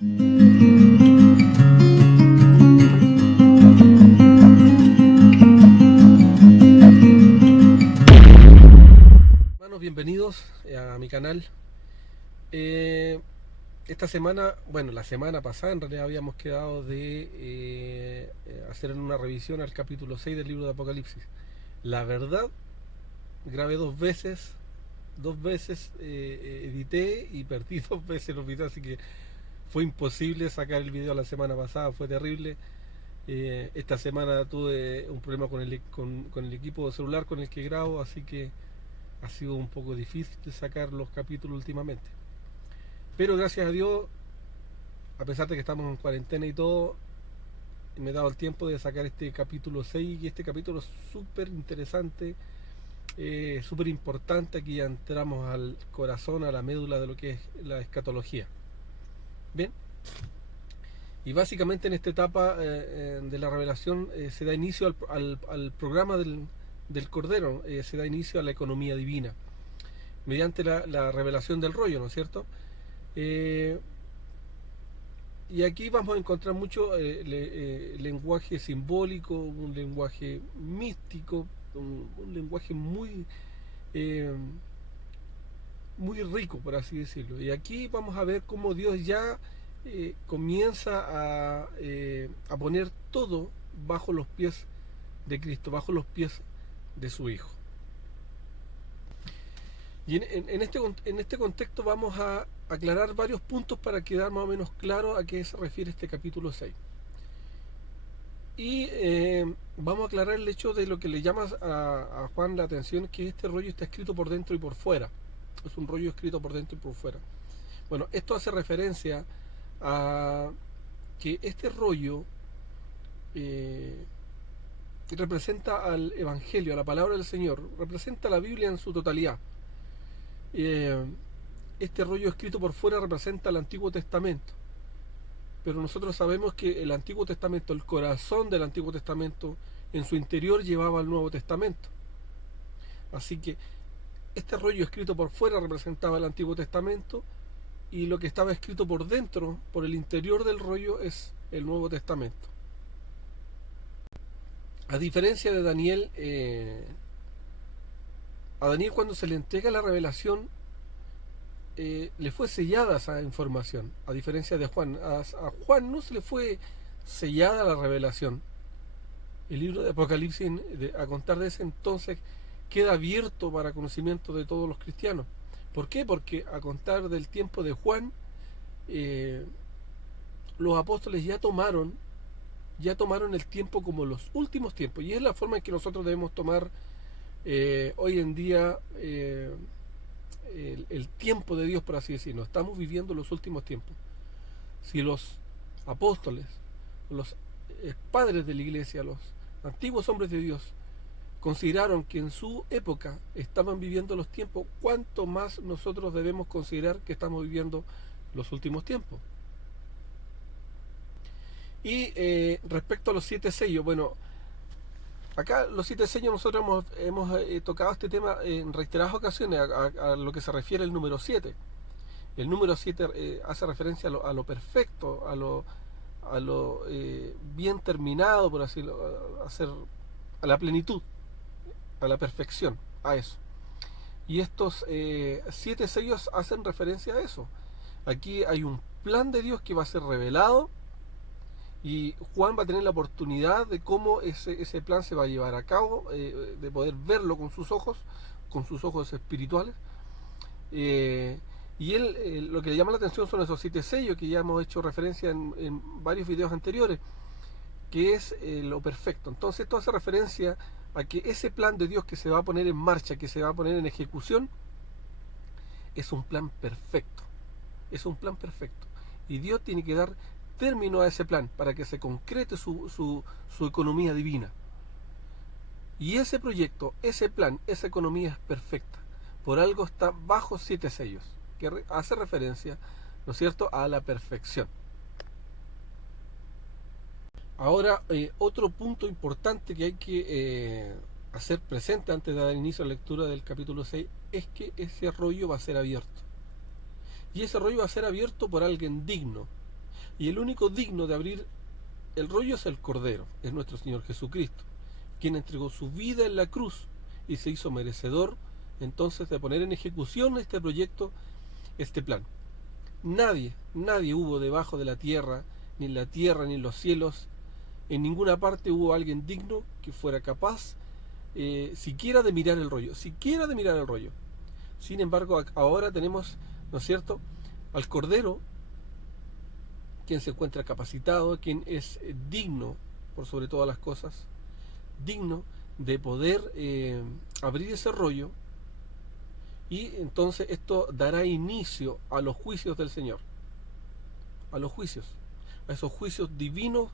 Hermanos, bienvenidos a mi canal. Esta semana, bueno, la semana pasada en realidad habíamos quedado de hacer una revisión al capítulo 6 del libro de Apocalipsis. La verdad, grabé dos veces edité y perdí dos veces los videos, así que fue imposible sacar el video la semana pasada, fue terrible. Esta semana tuve un problema con el equipo celular con el que grabo, así que ha sido un poco difícil sacar los capítulos últimamente. Pero gracias a Dios, a pesar de que estamos en cuarentena y todo, me he dado el tiempo de sacar este capítulo 6, y este capítulo es súper interesante, súper importante. Aquí ya entramos al corazón, a la médula de lo que es la escatología. Bien, y básicamente en esta etapa de la revelación se da inicio al programa del Cordero, se da inicio a la economía divina, mediante la revelación del rollo, ¿no es cierto? Y aquí vamos a encontrar mucho lenguaje simbólico, un lenguaje místico, un lenguaje muy rico, por así decirlo. Y aquí vamos a ver cómo Dios ya comienza a poner todo bajo los pies de Cristo, bajo los pies de su Hijo. Y en este contexto vamos a aclarar varios puntos para quedar más o menos claro a qué se refiere este capítulo 6. Y vamos a aclarar el hecho de lo que le llama a Juan la atención, que este rollo está escrito por dentro y por fuera. Es un rollo escrito por dentro y por fuera. Bueno, esto hace referencia a que este rollo representa al Evangelio, a la palabra del Señor, representa la Biblia en su totalidad. Este rollo escrito por fuera representa el Antiguo Testamento, pero nosotros sabemos que el Antiguo Testamento, el corazón del Antiguo Testamento, en su interior llevaba al Nuevo Testamento. Así que este rollo escrito por fuera representaba el Antiguo Testamento, y lo que estaba escrito por dentro, por el interior del rollo, es el Nuevo Testamento. A diferencia de Daniel, a Daniel, cuando se le entrega la revelación, le fue sellada esa información, a diferencia de Juan. A Juan no se le fue sellada la revelación. El libro de Apocalipsis, a contar de ese entonces, queda abierto para conocimiento de todos los cristianos. ¿Por qué? Porque a contar del tiempo de Juan, los apóstoles ya tomaron el tiempo como los últimos tiempos, y es la forma en que nosotros debemos tomar hoy en día el tiempo de Dios, por así decirlo. Estamos viviendo los últimos tiempos. Si los apóstoles, los padres de la iglesia, los antiguos hombres de Dios consideraron que en su época estaban viviendo los tiempos, ¿cuánto más nosotros debemos considerar que estamos viviendo los últimos tiempos? Y respecto a los 7 sellos, bueno, acá los 7 sellos nosotros hemos tocado este tema en reiteradas ocasiones, a lo que se refiere el número 7. El número 7 hace referencia a lo perfecto, a lo bien terminado, por así decirlo, a la plenitud, a la perfección, a eso. Y estos 7 sellos hacen referencia a eso. Aquí hay un plan de Dios que va a ser revelado, y Juan va a tener la oportunidad de cómo ese plan se va a llevar a cabo, de poder verlo con sus ojos espirituales. Y él, lo que le llama la atención son esos 7 sellos que ya hemos hecho referencia en varios videos anteriores, que es lo perfecto. Entonces esto hace referencia a que ese plan de Dios que se va a poner en marcha, que se va a poner en ejecución, es un plan perfecto. Es un plan perfecto. Y Dios tiene que dar término a ese plan para que se concrete su economía divina. Y ese proyecto, ese plan, esa economía es perfecta. Por algo está bajo 7 sellos, que hace referencia, ¿no es cierto?, a la perfección. Ahora, otro punto importante que hay que hacer presente antes de dar inicio a la lectura del capítulo 6 es que ese rollo va a ser abierto. Y ese rollo va a ser abierto por alguien digno. Y el único digno de abrir el rollo es el Cordero, es nuestro Señor Jesucristo, quien entregó su vida en la cruz y se hizo merecedor entonces de poner en ejecución este proyecto, este plan. Nadie hubo debajo de la tierra, ni en la tierra, ni en los cielos, en ninguna parte hubo alguien digno que fuera capaz siquiera de mirar el rollo, Sin embargo, ahora tenemos, ¿no es cierto?, al Cordero, quien se encuentra capacitado, quien es digno, por sobre todas las cosas, digno de poder abrir ese rollo, y entonces esto dará inicio a los juicios del Señor, a los juicios, a esos juicios divinos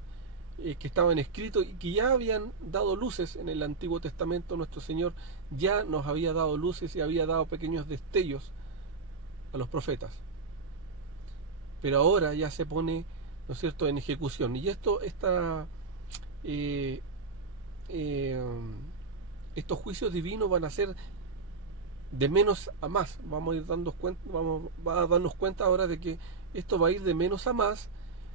que estaban escritos y que ya habían dado luces en el Antiguo Testamento. Nuestro Señor ya nos había dado luces y había dado pequeños destellos a los profetas, pero ahora ya se pone, ¿no es cierto?, en ejecución. Y eh, eh, estos juicios divinos van a ser de menos a más. Vamos a darnos cuenta ahora de que esto va a ir de menos a más.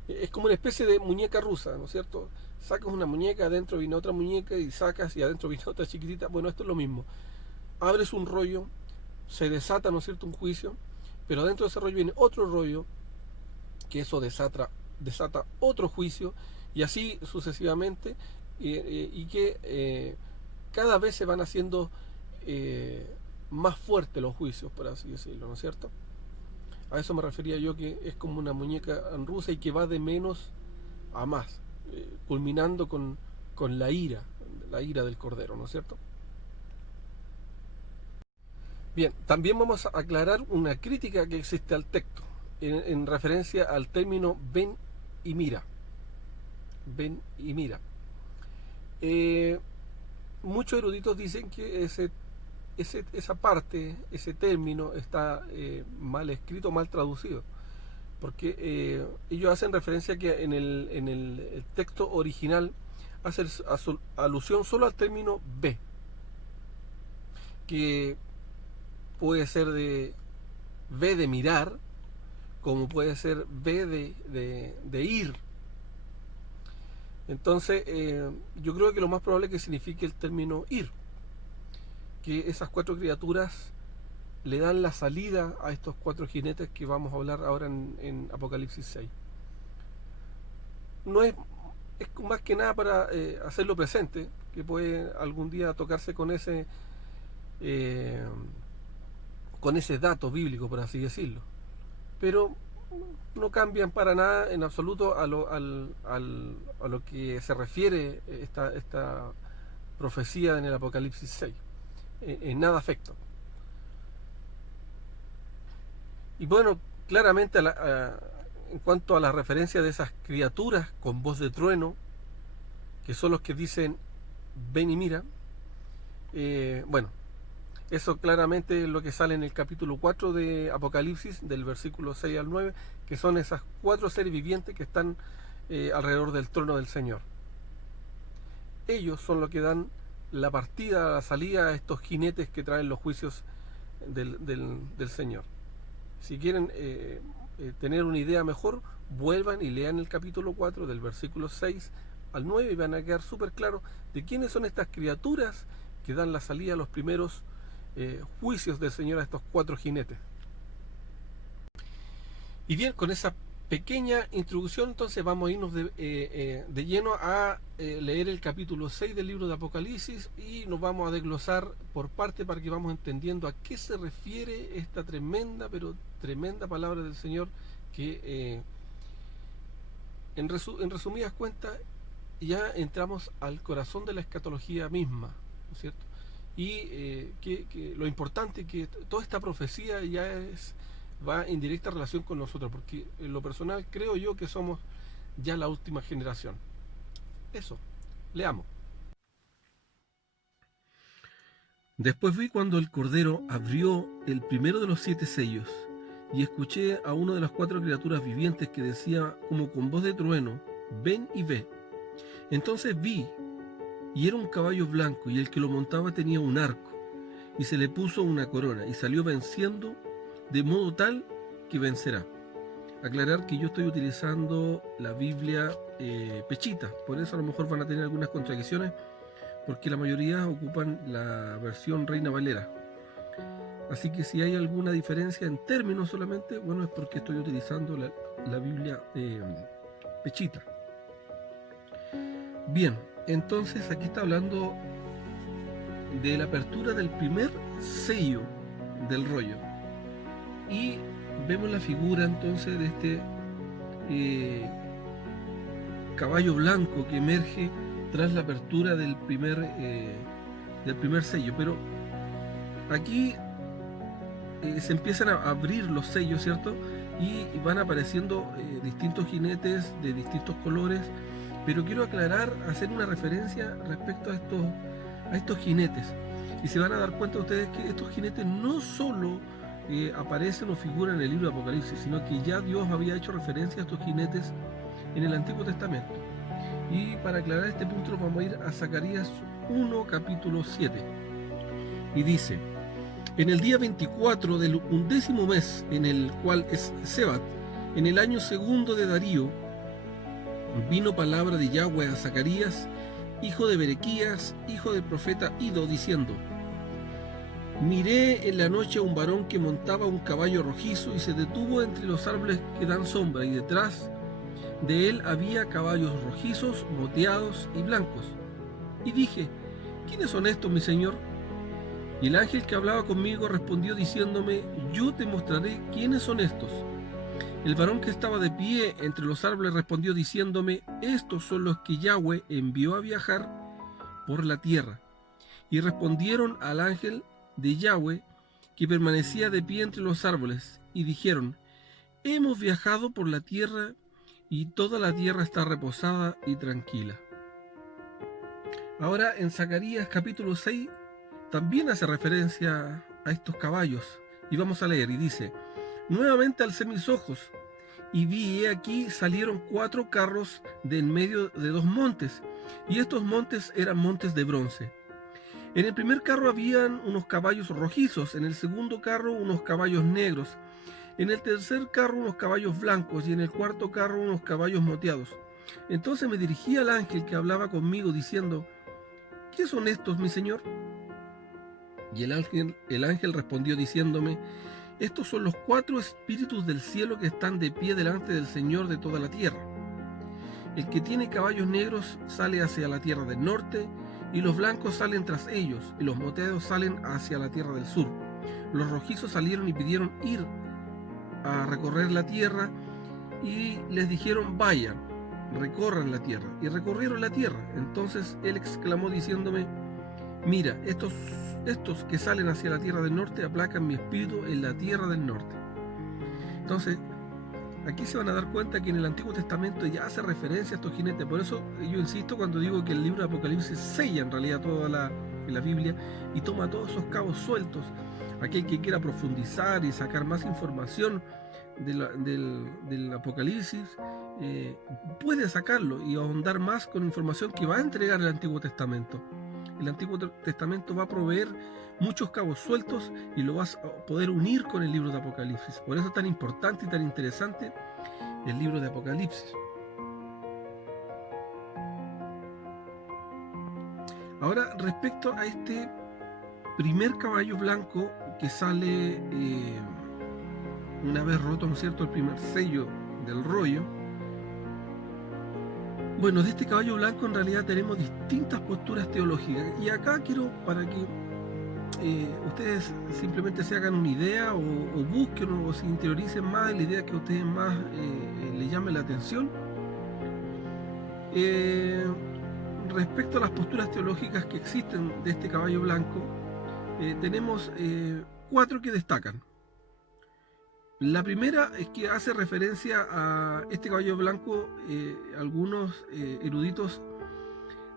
Es como una especie de muñeca rusa, ¿no es cierto? Sacas una muñeca, adentro viene otra muñeca, y sacas y adentro viene otra chiquitita. Bueno, esto es lo mismo. Abres un rollo, se desata, ¿no es cierto?, un juicio, pero adentro de ese rollo viene otro rollo, que eso desata otro juicio, y así sucesivamente, y que cada vez se van haciendo más fuertes los juicios, por así decirlo, ¿no es cierto? A eso me refería yo, que es como una muñeca rusa y que va de menos a más, culminando con la ira del Cordero, ¿no es cierto? Bien, también vamos a aclarar una crítica que existe al texto en referencia al término ven y mira. Ven y mira. Muchos eruditos dicen que esa parte, ese término está mal escrito, mal traducido, porque ellos hacen referencia que en el texto original hace alusión solo al término ve, que puede ser de ve de mirar, como puede ser ve de ir. Entonces, yo creo que lo más probable es que signifique el término ir, que esas cuatro criaturas le dan la salida a estos cuatro jinetes que vamos a hablar ahora en Apocalipsis 6. No es más que nada para hacerlo presente, que puede algún día tocarse eh, con ese dato bíblico, por así decirlo. Pero no cambian para nada en absoluto a lo que se refiere esta profecía en el Apocalipsis 6. En nada afecta. Y bueno, claramente en cuanto a la referencia de esas criaturas con voz de trueno, que son los que dicen ven y mira, bueno, eso claramente es lo que sale en el capítulo 4 de Apocalipsis, del versículo 6 al 9, que son esas cuatro seres vivientes que están alrededor del trono del Señor. Ellos son los que dan la partida, la salida a estos jinetes que traen los juicios del Señor. Si quieren tener una idea mejor, vuelvan y lean el capítulo 4 del versículo 6 al 9 y van a quedar súper claros de quiénes son estas criaturas que dan la salida a los primeros juicios del Señor a estos cuatro jinetes. Y bien, con esa pequeña introducción, entonces vamos a irnos de lleno a leer el capítulo 6 del libro de Apocalipsis, y nos vamos a desglosar por parte para que vamos entendiendo a qué se refiere esta tremenda, pero tremenda palabra del Señor, que en resumidas cuentas ya entramos al corazón de la escatología misma, ¿no es cierto? Y que lo importante es que toda esta profecía ya va en directa relación con nosotros, porque en lo personal creo yo que somos ya la última generación. Eso, leamos. Después vi cuando el Cordero abrió el primero de los 7 sellos, y escuché a una de las 4 criaturas vivientes que decía como con voz de trueno, ven y ve. Entonces vi, y era un caballo blanco, y el que lo montaba tenía un arco, y se le puso una corona, y salió venciendo, de modo tal que vencerá. aclarar que yo estoy utilizando la Biblia Pechita, por eso a lo mejor van a tener algunas contradicciones, porque la mayoría ocupan la versión Reina Valera. Así que si hay alguna diferencia en términos solamente, bueno, es porque estoy utilizando la Biblia Pechita. Bien, entonces aquí está hablando de la apertura del primer sello del rollo. Y vemos la figura entonces de este caballo blanco que emerge tras la apertura del primer sello. Pero aquí se empiezan a abrir los sellos, ¿cierto? Y van apareciendo distintos jinetes de distintos colores. Pero quiero aclarar, hacer una referencia respecto a estos jinetes. Y se van a dar cuenta ustedes que estos jinetes no solo aparecen o figuran en el libro de Apocalipsis, sino que ya Dios había hecho referencia a estos jinetes en el Antiguo Testamento. Y para aclarar este punto nos vamos a ir a Zacarías 1, capítulo 7. Y dice: en el día 24 del 11º mes, en el cual es Sebat, en el año segundo de Darío, vino palabra de Yahweh a Zacarías, hijo de Berequías, hijo del profeta Ido, diciendo: miré en la noche a un varón que montaba un caballo rojizo y se detuvo entre los árboles que dan sombra, y detrás de él había caballos rojizos, moteados y blancos. Y dije: ¿quiénes son estos, mi señor? Y el ángel que hablaba conmigo respondió diciéndome: yo te mostraré quiénes son estos. El varón que estaba de pie entre los árboles respondió diciéndome: estos son los que Yahweh envió a viajar por la tierra. Y respondieron al ángel de Yahweh que permanecía de pie entre los árboles, y dijeron: hemos viajado por la tierra, y toda la tierra está reposada y tranquila. Ahora en Zacarías capítulo 6 también hace referencia a estos caballos, y vamos a leer, y dice: nuevamente alcé mis ojos, y vi, he aquí, salieron 4 carros de en medio de 2 montes, y estos montes eran montes de bronce. En el primer carro habían unos caballos rojizos, en el segundo carro unos caballos negros, en el tercer carro unos caballos blancos, y en el cuarto carro unos caballos moteados. Entonces me dirigí al ángel que hablaba conmigo, diciendo: ¿qué son estos, mi señor? Y el ángel respondió diciéndome: estos son los 4 espíritus del cielo que están de pie delante del Señor de toda la tierra. El que tiene caballos negros sale hacia la tierra del norte, y los blancos salen tras ellos, y los moteados salen hacia la tierra del sur. Los rojizos salieron y pidieron ir a recorrer la tierra, y les dijeron: vayan, recorran la tierra. Y recorrieron la tierra. Entonces él exclamó diciéndome: mira, estos que salen hacia la tierra del norte aplacan mi espíritu en la tierra del norte. Entonces, aquí se van a dar cuenta que en el Antiguo Testamento ya hace referencia a estos jinetes. Por eso yo insisto cuando digo que el libro de Apocalipsis sella en realidad toda la Biblia y toma todos esos cabos sueltos. Aquel que quiera profundizar y sacar más información del Apocalipsis puede sacarlo y ahondar más con información que va a entregar el Antiguo Testamento. El Antiguo Testamento va a proveer muchos cabos sueltos y lo vas a poder unir con el libro de Apocalipsis. Por eso es tan importante y tan interesante el libro de Apocalipsis. Ahora, respecto a este primer caballo blanco que sale una vez roto, ¿no es cierto?, el primer sello del rollo. Bueno, de este caballo blanco en realidad tenemos distintas posturas teológicas, y acá quiero, para que ustedes simplemente se hagan una idea o busquen o se interioricen más en la idea que a ustedes más les llame la atención. Respecto a las posturas teológicas que existen de este caballo blanco, tenemos 4 que destacan. La primera es que hace referencia a este caballo blanco, algunos eruditos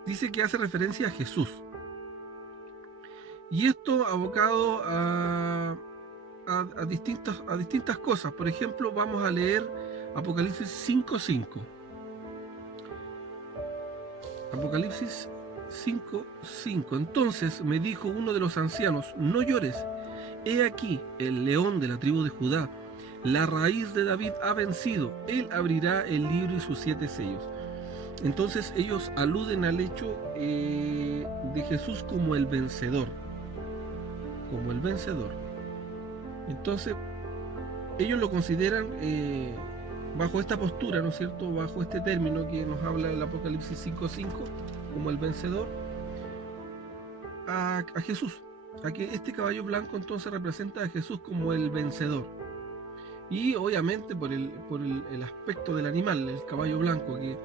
dicen que hace referencia a Jesús. Y esto abocado a distintas cosas. Por ejemplo, vamos a leer Apocalipsis 5:5. Apocalipsis 5:5. Entonces me dijo uno de los ancianos: no llores, he aquí el león de la tribu de Judá, La raíz de David ha vencido, él abrirá el libro y sus 7 sellos. Entonces ellos aluden al hecho de Jesús como el vencedor. Como el vencedor. Entonces, ellos lo consideran bajo esta postura, ¿no es cierto? Bajo este término que nos habla el Apocalipsis 5:5, como el vencedor, a Jesús. A que este caballo blanco entonces representa a Jesús como el vencedor. Y obviamente por el aspecto del animal, el caballo blanco, que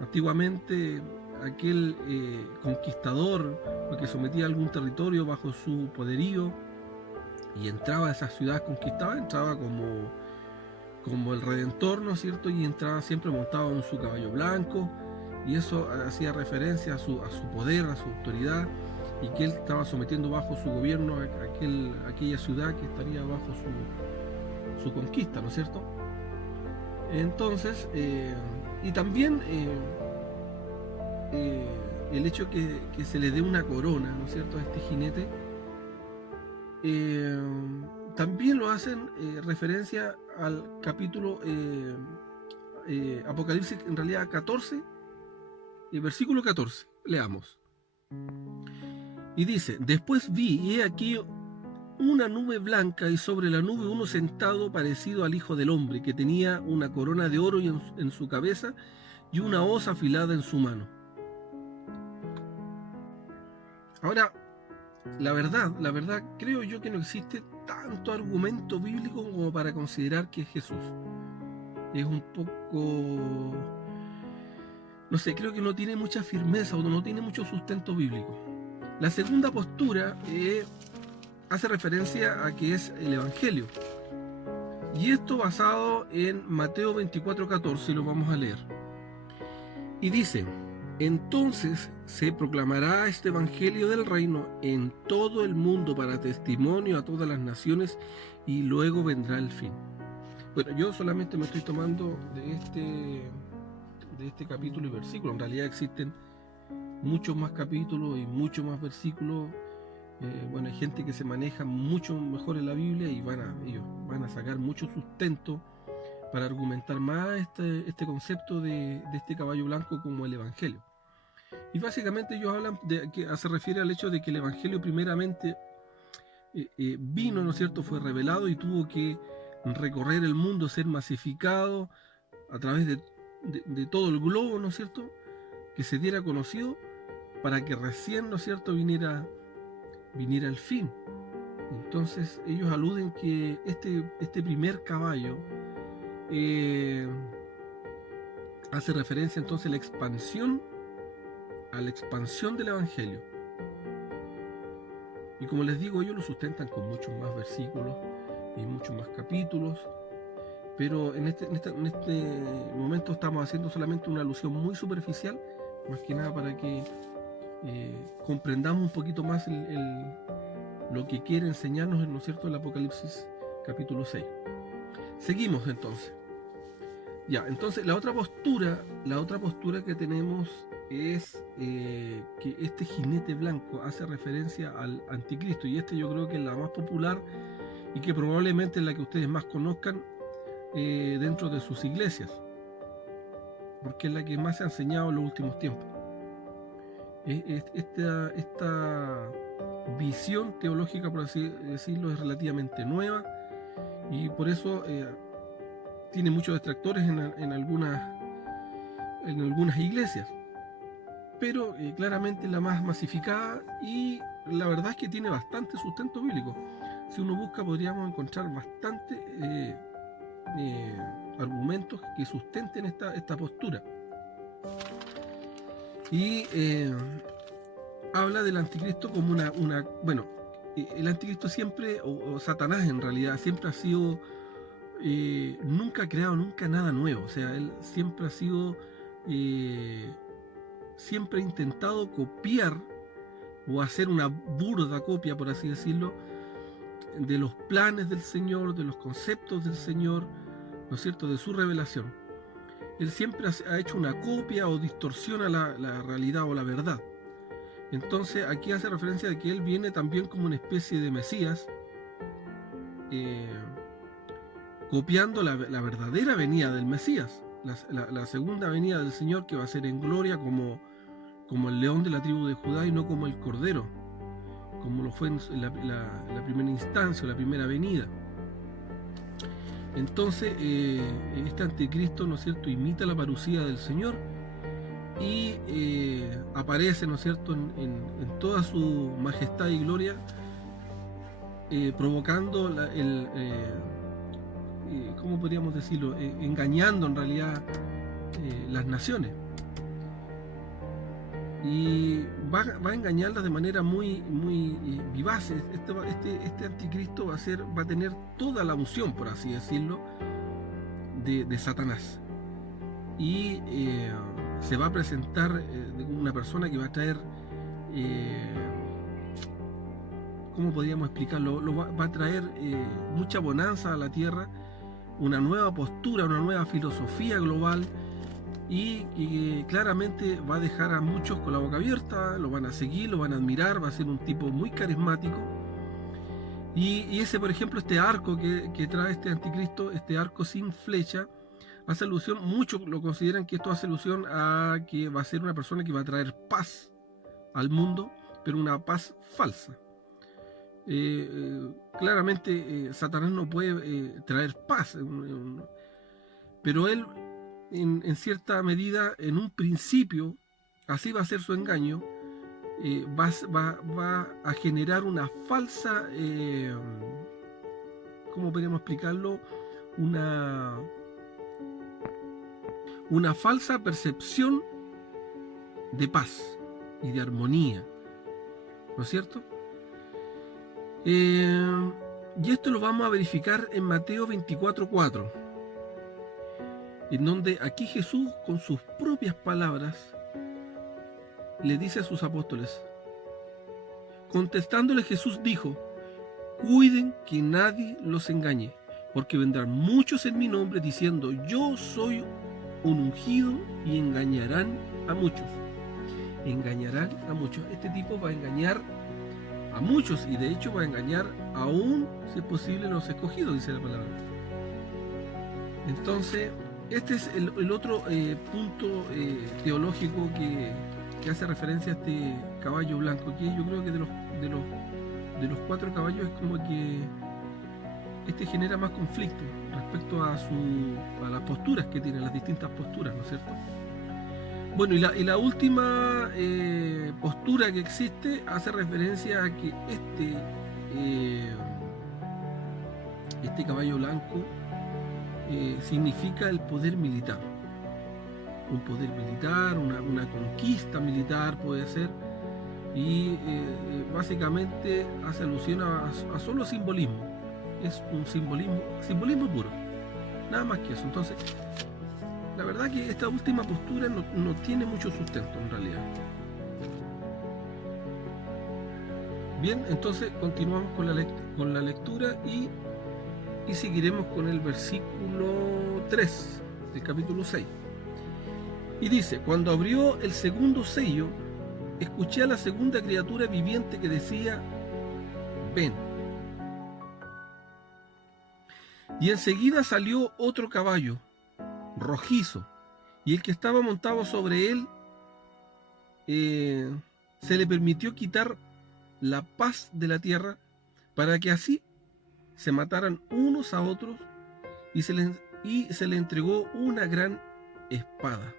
antiguamente aquel conquistador, que sometía algún territorio bajo su poderío y entraba a esa ciudad conquistada, entraba como el Redentor, ¿no es cierto? Y entraba siempre montado en su caballo blanco, y eso hacía referencia a su poder, a su autoridad, y que él estaba sometiendo bajo su gobierno a aquella ciudad que estaría bajo su conquista, ¿no es cierto? Entonces, y también el hecho que se le dé una corona, ¿no es cierto?, a este jinete, también lo hacen referencia al capítulo Apocalipsis, en realidad 14, versículo 14, leamos. Y dice: después vi, y he aquí una nube blanca, y sobre la nube uno sentado parecido al Hijo del Hombre, que tenía una corona de oro en su cabeza y una hoz afilada en su mano. Ahora, la verdad, creo yo que no existe tanto argumento bíblico como para considerar que es Jesús. Es un poco, no sé, creo que no tiene mucha firmeza o no tiene mucho sustento bíblico. La segunda postura hace referencia a que es el Evangelio. Y esto basado en Mateo 24:14, lo vamos a leer. Y dice: entonces se proclamará este Evangelio del reino en todo el mundo para testimonio a todas las naciones, y luego vendrá el fin. Bueno, yo solamente me estoy tomando de este capítulo y versículo. En realidad existen muchos más capítulos y muchos más versículos. Bueno, hay gente que se maneja mucho mejor en la Biblia y ellos van a sacar mucho sustento para argumentar más este concepto de este caballo blanco como el Evangelio. Y básicamente ellos hablan que se refiere al hecho de que el Evangelio primeramente vino, ¿no es cierto?, fue revelado y tuvo que recorrer el mundo, ser masificado a través de todo el globo, ¿no es cierto?, que se diera conocido para que recién, ¿no es cierto?, viniera el fin. Entonces ellos aluden que este primer caballo hace referencia entonces a la expansión del Evangelio. Y como les digo, ellos lo sustentan con muchos más versículos y muchos más capítulos, pero en este momento estamos haciendo solamente una alusión muy superficial, más que nada para que comprendamos un poquito más lo que quiere enseñarnos, ¿no es cierto?, el Apocalipsis capítulo 6. Seguimos entonces. Ya, entonces la otra postura que tenemos es que este jinete blanco hace referencia al anticristo, y yo creo que es la más popular y que probablemente es la que ustedes más conozcan dentro de sus iglesias, porque es la que más se ha enseñado en los últimos tiempos. Esta visión teológica, por así decirlo, es relativamente nueva, y por eso tiene muchos detractores en algunas iglesias, pero claramente la más masificada, y la verdad es que tiene bastante sustento bíblico. Si uno busca, podríamos encontrar bastante argumentos que sustenten esta postura. Y habla del anticristo como bueno, el anticristo siempre, o Satanás en realidad, siempre ha sido, nunca ha creado nunca nada nuevo. O sea, él siempre ha sido, siempre ha intentado copiar o hacer una burda copia, por así decirlo, de los planes del Señor, de los conceptos del Señor, ¿no es cierto?, de su revelación. Él siempre ha hecho una copia o distorsiona la realidad o la verdad. Entonces aquí hace referencia de que él viene también como una especie de Mesías, copiando la verdadera venida del Mesías, la segunda venida del Señor, que va a ser en gloria como el león de la tribu de Judá y no como el cordero, como lo fue en la primera instancia, la primera venida. Entonces, este anticristo, ¿no es cierto?, imita la parucía del Señor y aparece, ¿no es cierto?, en toda su majestad y gloria, provocando ¿cómo podríamos decirlo?, engañando en realidad las naciones. Y va a engañarlas de manera muy vivaz. Este anticristo va a tener toda la unción, por así decirlo, de Satanás. Y se va a presentar una persona que va a traer, ¿cómo podríamos explicarlo? Va a traer mucha bonanza a la tierra, una nueva postura, una nueva filosofía global, y claramente va a dejar a muchos con la boca abierta, lo van a seguir, lo van a admirar, va a ser un tipo muy carismático. Y ese, por ejemplo, este arco que trae este anticristo, este arco sin flecha, hace alusión, muchos lo consideran que esto hace alusión a que va a ser una persona que va a traer paz al mundo, pero una paz falsa. Claramente Satanás no puede traer paz, pero él, en cierta medida, en un principio, así va a ser su engaño, va a generar una falsa, ¿cómo podríamos explicarlo? Una falsa percepción de paz y de armonía, ¿no es cierto? Y esto lo vamos a verificar en Mateo 24:4, en donde aquí Jesús, con sus propias palabras, le dice a sus apóstoles: contestándole, Jesús dijo: cuiden que nadie los engañe, porque vendrán muchos en mi nombre diciendo: yo soy un ungido, y engañarán a muchos. Engañarán a muchos. Este tipo va a engañar a muchos, y de hecho va a engañar aún, si es posible, los escogidos, dice la palabra. Entonces, este es el otro punto teológico que hace referencia a este caballo blanco, que yo creo que de los 4 caballos es como que este genera más conflicto respecto a las posturas que tiene, las distintas posturas, ¿no es cierto? Bueno, y la última postura que existe hace referencia a que este caballo blanco significa el poder militar. Un poder militar, una conquista militar puede ser, y básicamente hace alusión a solo simbolismo. Es un simbolismo puro, nada más que eso. Entonces, la verdad que esta última postura no tiene mucho sustento en realidad. Bien, entonces continuamos con la lectura y seguiremos con el versículo 3 del capítulo 6. Y dice: cuando abrió el segundo sello, escuché a la segunda criatura viviente que decía: ven. Y enseguida salió otro caballo, rojizo, y el que estaba montado sobre él se le permitió quitar la paz de la tierra, para que así se mataran unos a otros, y se le entregó una gran espada.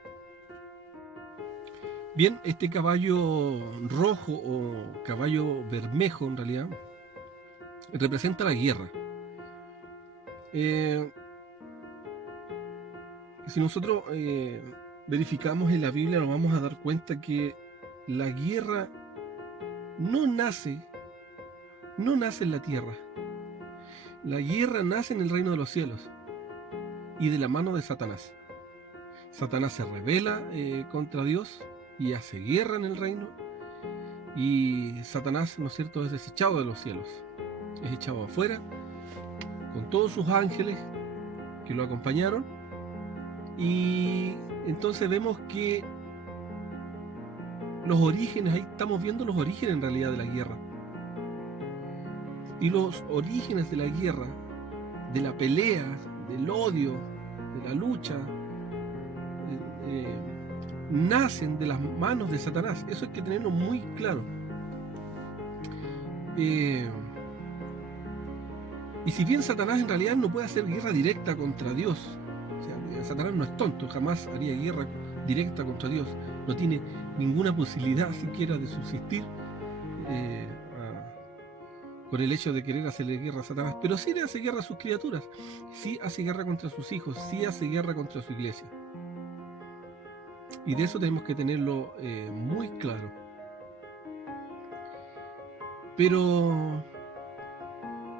Bien, este caballo rojo, o caballo bermejo en realidad, representa la guerra. Si nosotros verificamos en la Biblia, nos vamos a dar cuenta que la guerra no nace en la tierra. La guerra nace en el reino de los cielos y de la mano de Satanás. Satanás se rebela contra Dios y hace guerra en el reino, y Satanás, ¿no es cierto?, es desechado de los cielos, es echado afuera con todos sus ángeles que lo acompañaron. Y entonces vemos que los orígenes, ahí estamos viendo los orígenes en realidad de la guerra. Y los orígenes de la guerra, de la pelea, del odio, de la lucha, nacen de las manos de Satanás. Eso hay que tenerlo muy claro. Y si bien Satanás en realidad no puede hacer guerra directa contra Dios, o sea, Satanás no es tonto, jamás haría guerra directa contra Dios, no tiene ninguna posibilidad siquiera de subsistir con el hecho de querer hacerle guerra a Satanás, pero sí le hace guerra a sus criaturas, sí hace guerra contra sus hijos, sí hace guerra contra su iglesia. Y de eso tenemos que tenerlo muy claro. Pero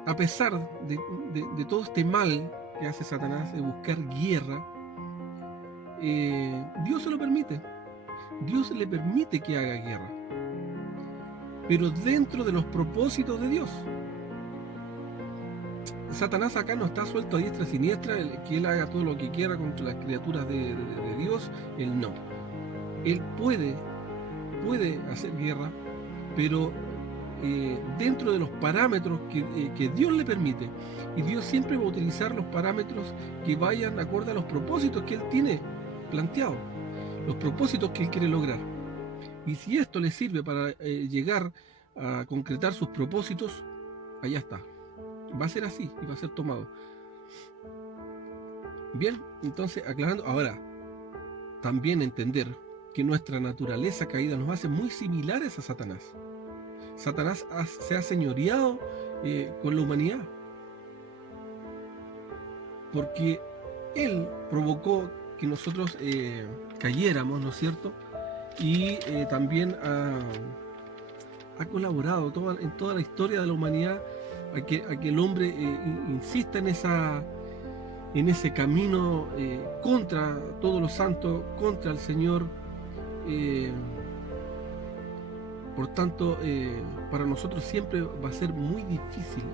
a pesar de todo este mal que hace Satanás de buscar guerra, Dios se lo permite. Dios le permite que haga guerra, pero dentro de los propósitos de Dios. Satanás acá no está suelto a diestra y siniestra, que él haga todo lo que quiera contra las criaturas de Dios. Él no. Él puede hacer guerra, pero dentro de los parámetros que Dios le permite. Y Dios siempre va a utilizar los parámetros que vayan acorde a los propósitos que Él tiene planteados, los propósitos que Él quiere lograr. Y si esto le sirve para llegar a concretar sus propósitos, allá está. Va a ser así y va a ser tomado. Bien, entonces aclarando, ahora también entender que nuestra naturaleza caída nos hace muy similares a Satanás. Satanás se ha señoreado con la humanidad, porque él provocó que nosotros cayéramos, ¿no es cierto? Y también ha colaborado en toda la historia de la humanidad a que el hombre insista en ese camino contra todos los santos, contra el Señor. Por tanto, para nosotros siempre va a ser muy difícil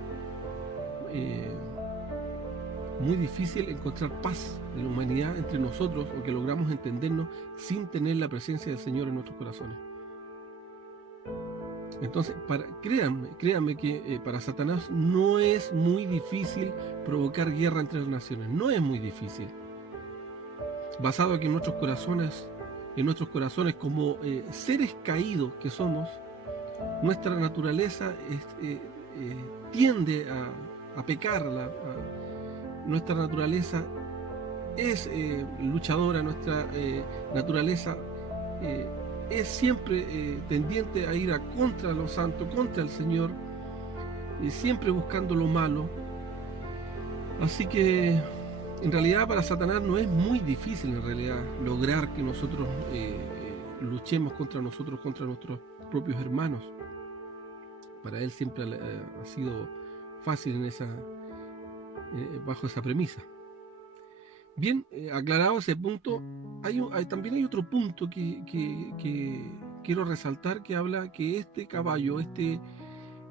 encontrar paz en la humanidad entre nosotros, o que logramos entendernos sin tener la presencia del Señor en nuestros corazones. Entonces, créanme que para Satanás no es muy difícil provocar guerra entre las naciones, no es muy difícil. Basado aquí en nuestros corazones como seres caídos que somos, nuestra naturaleza tiende a pecar, nuestra naturaleza es luchadora, nuestra naturaleza es siempre tendiente a ir contra los santos, contra el Señor, siempre buscando lo malo. Así que en realidad para Satanás no es muy difícil en realidad lograr que nosotros luchemos contra nosotros, contra nuestros propios hermanos. Para él siempre ha sido fácil bajo esa premisa. Bien, aclarado ese punto, también hay otro punto que quiero resaltar, que habla que este caballo, este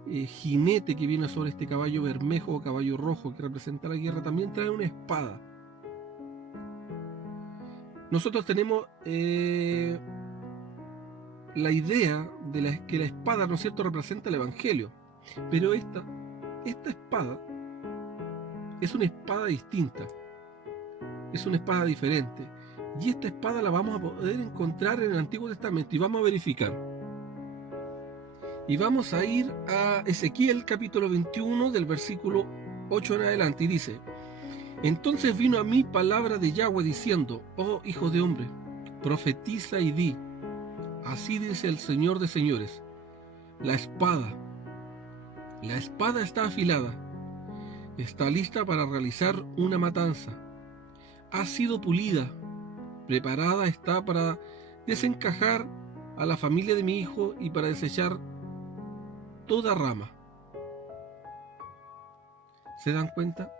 jinete que viene sobre este caballo bermejo o caballo rojo que representa la guerra, también trae una espada. Nosotros tenemos la idea de que la espada, ¿no es cierto?, representa el Evangelio, pero esta espada es una espada distinta, es una espada diferente, y esta espada la vamos a poder encontrar en el Antiguo Testamento, y vamos a verificar. Y vamos a ir a Ezequiel capítulo 21 del versículo 8 en adelante, y dice: Entonces vino a mí palabra de Yahweh diciendo: Oh hijo de hombre, profetiza y di, así dice el Señor de señores, la espada está afilada, está lista para realizar una matanza, ha sido pulida, preparada está para desencajar a la familia de mi hijo y para desechar toda rama. ¿Se dan cuenta?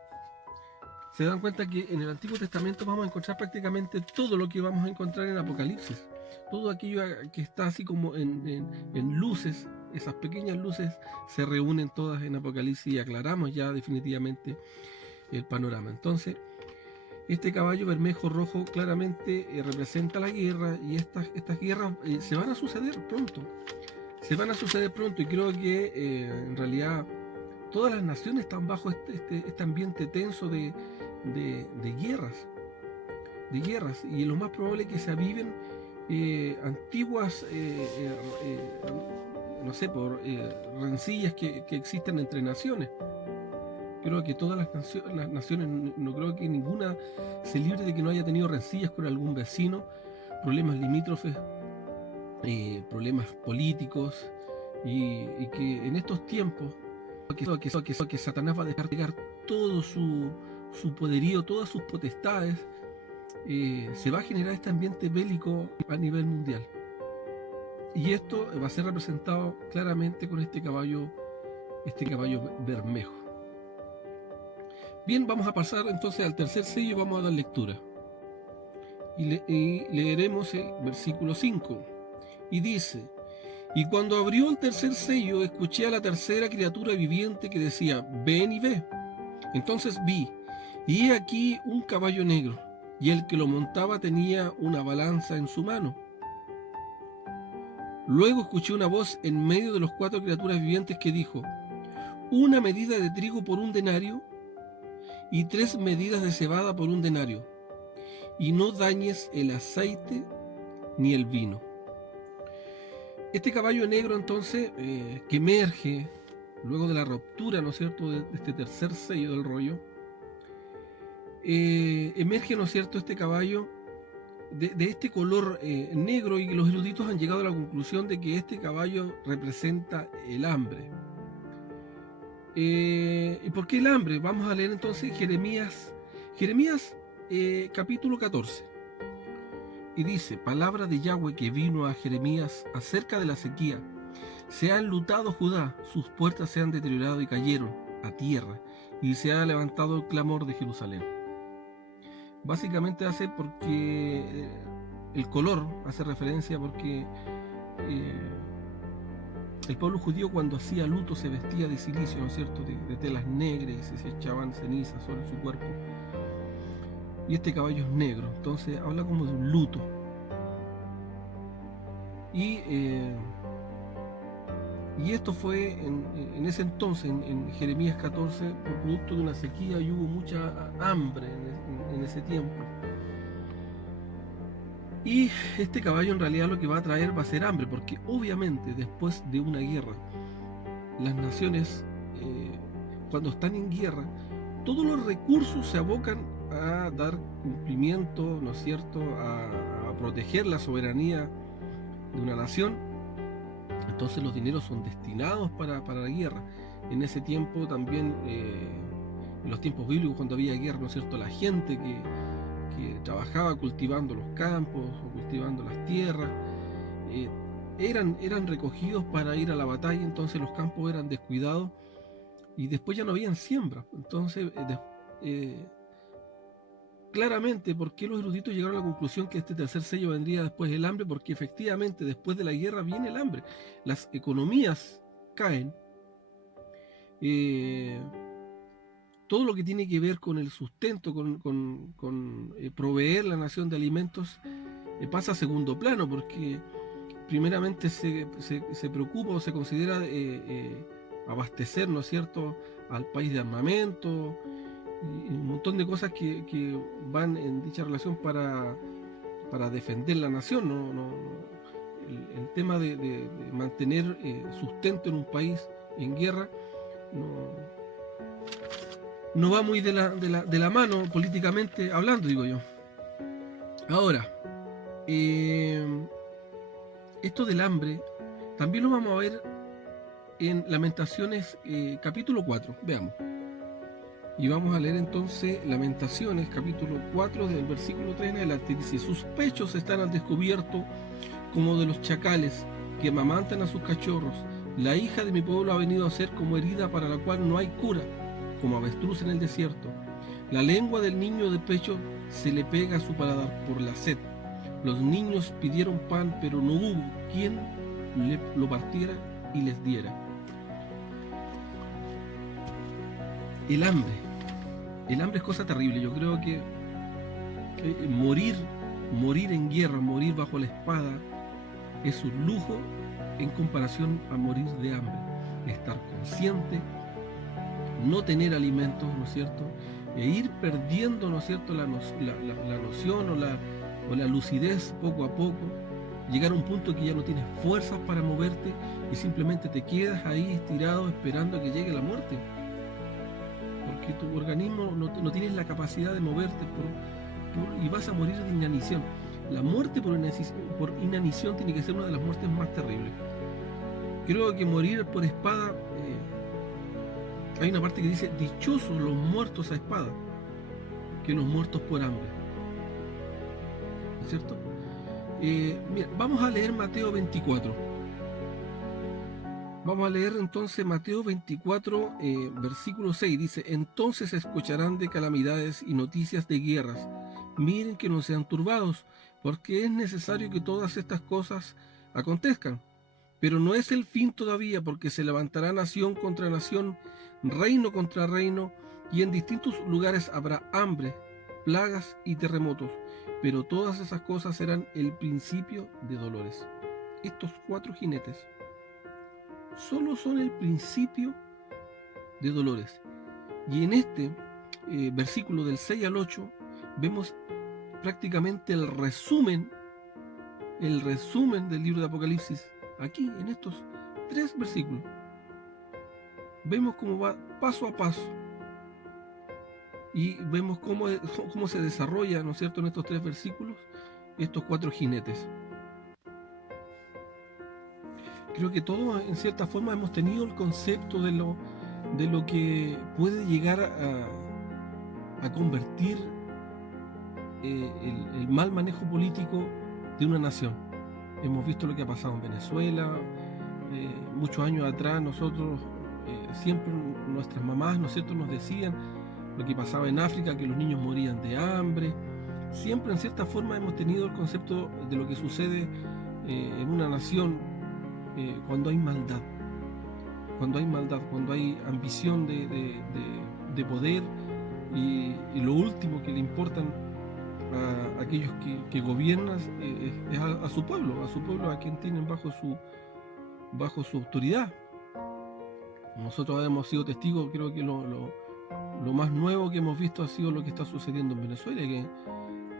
Se dan cuenta que en el Antiguo Testamento vamos a encontrar prácticamente todo lo que vamos a encontrar en Apocalipsis. Todo aquello que está así como en luces, esas pequeñas luces se reúnen todas en Apocalipsis, y aclaramos ya definitivamente el panorama. Entonces, este caballo bermejo rojo claramente representa la guerra, y estas guerras se van a suceder pronto. Y creo que en realidad todas las naciones están bajo este ambiente tenso de de guerras, y lo más probable es que se aviven antiguas, no sé, por rencillas que existen entre naciones. Creo que todas las naciones, no creo que ninguna se libre de que no haya tenido rencillas con algún vecino, problemas limítrofes, problemas políticos, y que en estos tiempos que Satanás va a descargar todo su poderío, todas sus potestades, se va a generar este ambiente bélico a nivel mundial. Y esto va a ser representado claramente con este caballo Bermejo. Bien, vamos a pasar entonces al tercer sello y vamos a dar lectura. Y leeremos el versículo 5. Y dice: y cuando abrió el tercer sello, escuché a la tercera criatura viviente que decía: ven y ve. Entonces vi, y he aquí un caballo negro, y el que lo montaba tenía una balanza en su mano. Luego escuché una voz en medio de los 4 criaturas vivientes que dijo: una medida de trigo por 1 denario, y 3 medidas de cebada por 1 denario, y no dañes el aceite ni el vino. Este caballo negro entonces, que emerge luego de la ruptura, ¿no es cierto?, de este tercer sello del rollo, emerge, ¿no es cierto?, este caballo de este color negro, y los eruditos han llegado a la conclusión de que este caballo representa el hambre. ¿Y por qué el hambre? Vamos a leer entonces Jeremías capítulo 14. Y dice: palabra de Yahweh que vino a Jeremías acerca de la sequía. Se ha enlutado Judá, sus puertas se han deteriorado y cayeron a tierra, y se ha levantado el clamor de Jerusalén. Básicamente hace porque el color hace referencia porque el pueblo judío, cuando hacía luto, se vestía de silicio, ¿no es cierto?, de telas negras, y se echaban cenizas sobre su cuerpo. Y este caballo es negro, entonces habla como de un luto. Y esto fue en ese entonces, en Jeremías 14, por producto de una sequía, y hubo mucha hambre en ese tiempo. Y este caballo en realidad lo que va a traer va a ser hambre, porque obviamente después de una guerra, las naciones, cuando están en guerra, todos los recursos se abocan a dar cumplimiento, ¿no es cierto?, a proteger la soberanía de una nación. Entonces los dineros son destinados para la guerra. En ese tiempo también, en los tiempos bíblicos, cuando había guerra, ¿no es cierto?, la gente que trabajaba cultivando los campos o cultivando las tierras, eran recogidos para ir a la batalla. Entonces los campos eran descuidados y después ya no habían siembra. Entonces, claramente, ¿por qué los eruditos llegaron a la conclusión que este tercer sello vendría después del hambre? Porque efectivamente después de la guerra viene el hambre. Las economías caen. Todo lo que tiene que ver con el sustento, con proveer la nación de alimentos, pasa a segundo plano, porque primeramente se preocupa o se considera abastecer, ¿no es cierto?, al país de armamento, y un montón de cosas que van en dicha relación para defender la nación. El tema de mantener sustento en un país en guerra no va muy de la mano políticamente hablando, digo yo. Ahora, esto del hambre también lo vamos a ver en Lamentaciones capítulo 4, veamos. Y vamos a leer entonces Lamentaciones capítulo 4 del versículo 3 en adelante. Dice: sus pechos están al descubierto como de los chacales que amamantan a sus cachorros. La hija de mi pueblo ha venido a ser como herida para la cual no hay cura, como avestruz en el desierto. La lengua del niño de pecho se le pega a su paladar por la sed. Los niños pidieron pan, pero no hubo quien lo partiera y les diera. El hambre es cosa terrible. Yo creo que morir en guerra, morir bajo la espada, es un lujo en comparación a morir de hambre. Estar consciente, no tener alimentos, ¿no es cierto?, e ir perdiendo, ¿no es cierto?, la noción o la lucidez poco a poco, llegar a un punto que ya no tienes fuerzas para moverte y simplemente te quedas ahí estirado esperando a que llegue la muerte, porque tu organismo no tienes la capacidad de moverte y vas a morir de inanición. La muerte por inanición tiene que ser una de las muertes más terribles. Creo que morir por espada, hay una parte que dice: dichosos los muertos a espada, que los muertos por hambre. ¿No es cierto? Mira, vamos a leer Mateo 24. Vamos a leer entonces Mateo 24, versículo 6. Dice: entonces escucharán de calamidades y noticias de guerras. Miren que no sean turbados, porque es necesario que todas estas cosas acontezcan. Pero no es el fin todavía, porque se levantará nación contra nación, reino contra reino, y en distintos lugares habrá hambre, plagas y terremotos. Pero todas esas cosas serán el principio de dolores. Estos 4 jinetes solo son el principio de dolores. Y en este versículo del 6 al 8 vemos prácticamente el resumen del libro de Apocalipsis. Aquí, en estos 3 versículos, vemos cómo va paso a paso y vemos cómo se desarrolla, ¿no es cierto?, en estos 3 versículos, estos 4 jinetes. Creo que todos, en cierta forma, hemos tenido el concepto de lo que puede llegar a convertir el mal manejo político de una nación. Hemos visto lo que ha pasado en Venezuela, muchos años atrás nosotros, siempre nuestras mamás, ¿no es cierto?, nos decían lo que pasaba en África, que los niños morían de hambre. Siempre, en cierta forma, hemos tenido el concepto de lo que sucede en una nación cuando hay maldad, cuando hay ambición de poder y lo último que le importan a aquellos que gobiernan es a su pueblo, a quien tienen bajo su autoridad. Nosotros hemos sido testigos, creo que lo más nuevo que hemos visto ha sido lo que está sucediendo en Venezuela,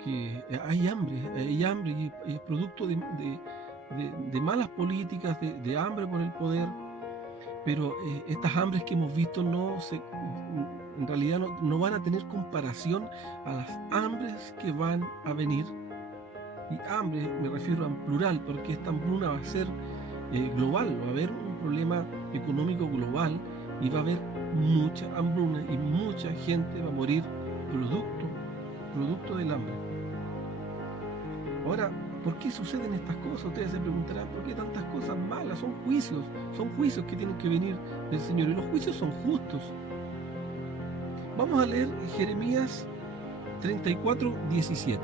que hay hambre y es producto de malas políticas, de hambre por el poder. Pero estas hambres que hemos visto en realidad no van a tener comparación a las hambres que van a venir. Y hambre me refiero en plural, porque esta hambruna va a ser global, va a haber un problema económico global y va a haber mucha hambruna y mucha gente va a morir producto del hambre. Ahora, ¿por qué suceden estas cosas? Ustedes se preguntarán, ¿por qué tantas cosas malas? Son juicios que tienen que venir del Señor, y los juicios son justos. Vamos a leer Jeremías 34:17.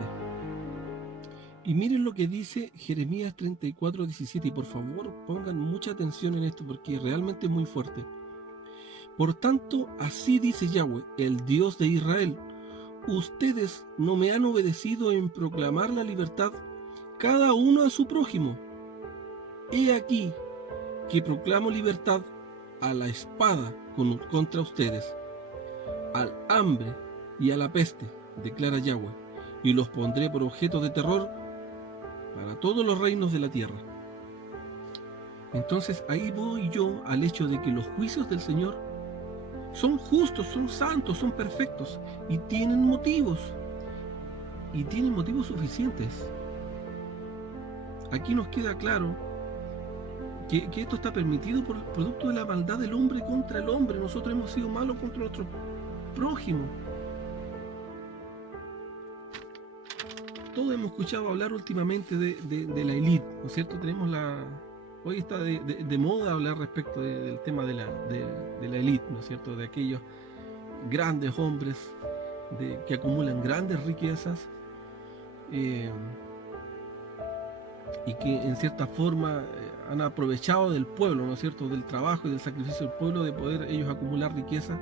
Y miren lo que dice Jeremías 34:17, y por favor pongan mucha atención en esto porque realmente es muy fuerte. Por tanto, así dice Yahweh, el Dios de Israel: ustedes no me han obedecido en proclamar la libertad, cada uno a su prójimo. He aquí que proclamo libertad a la espada contra ustedes, al hambre y a la peste, declara Yahweh, y los pondré por objetos de terror para todos los reinos de la tierra. Entonces ahí voy yo al hecho de que los juicios del Señor son justos, son santos, son perfectos y tienen motivos suficientes. Aquí nos queda claro que esto está permitido por el producto de la maldad del hombre contra el hombre. Nosotros hemos sido malos contra nuestro prójimo. Todos hemos escuchado hablar últimamente de la élite, ¿no es cierto? Hoy está de moda hablar respecto del tema de la élite, ¿no es cierto? De aquellos grandes hombres que acumulan grandes riquezas y que en cierta forma han aprovechado del pueblo, ¿no es cierto?, del trabajo y del sacrificio del pueblo, de poder ellos acumular riqueza,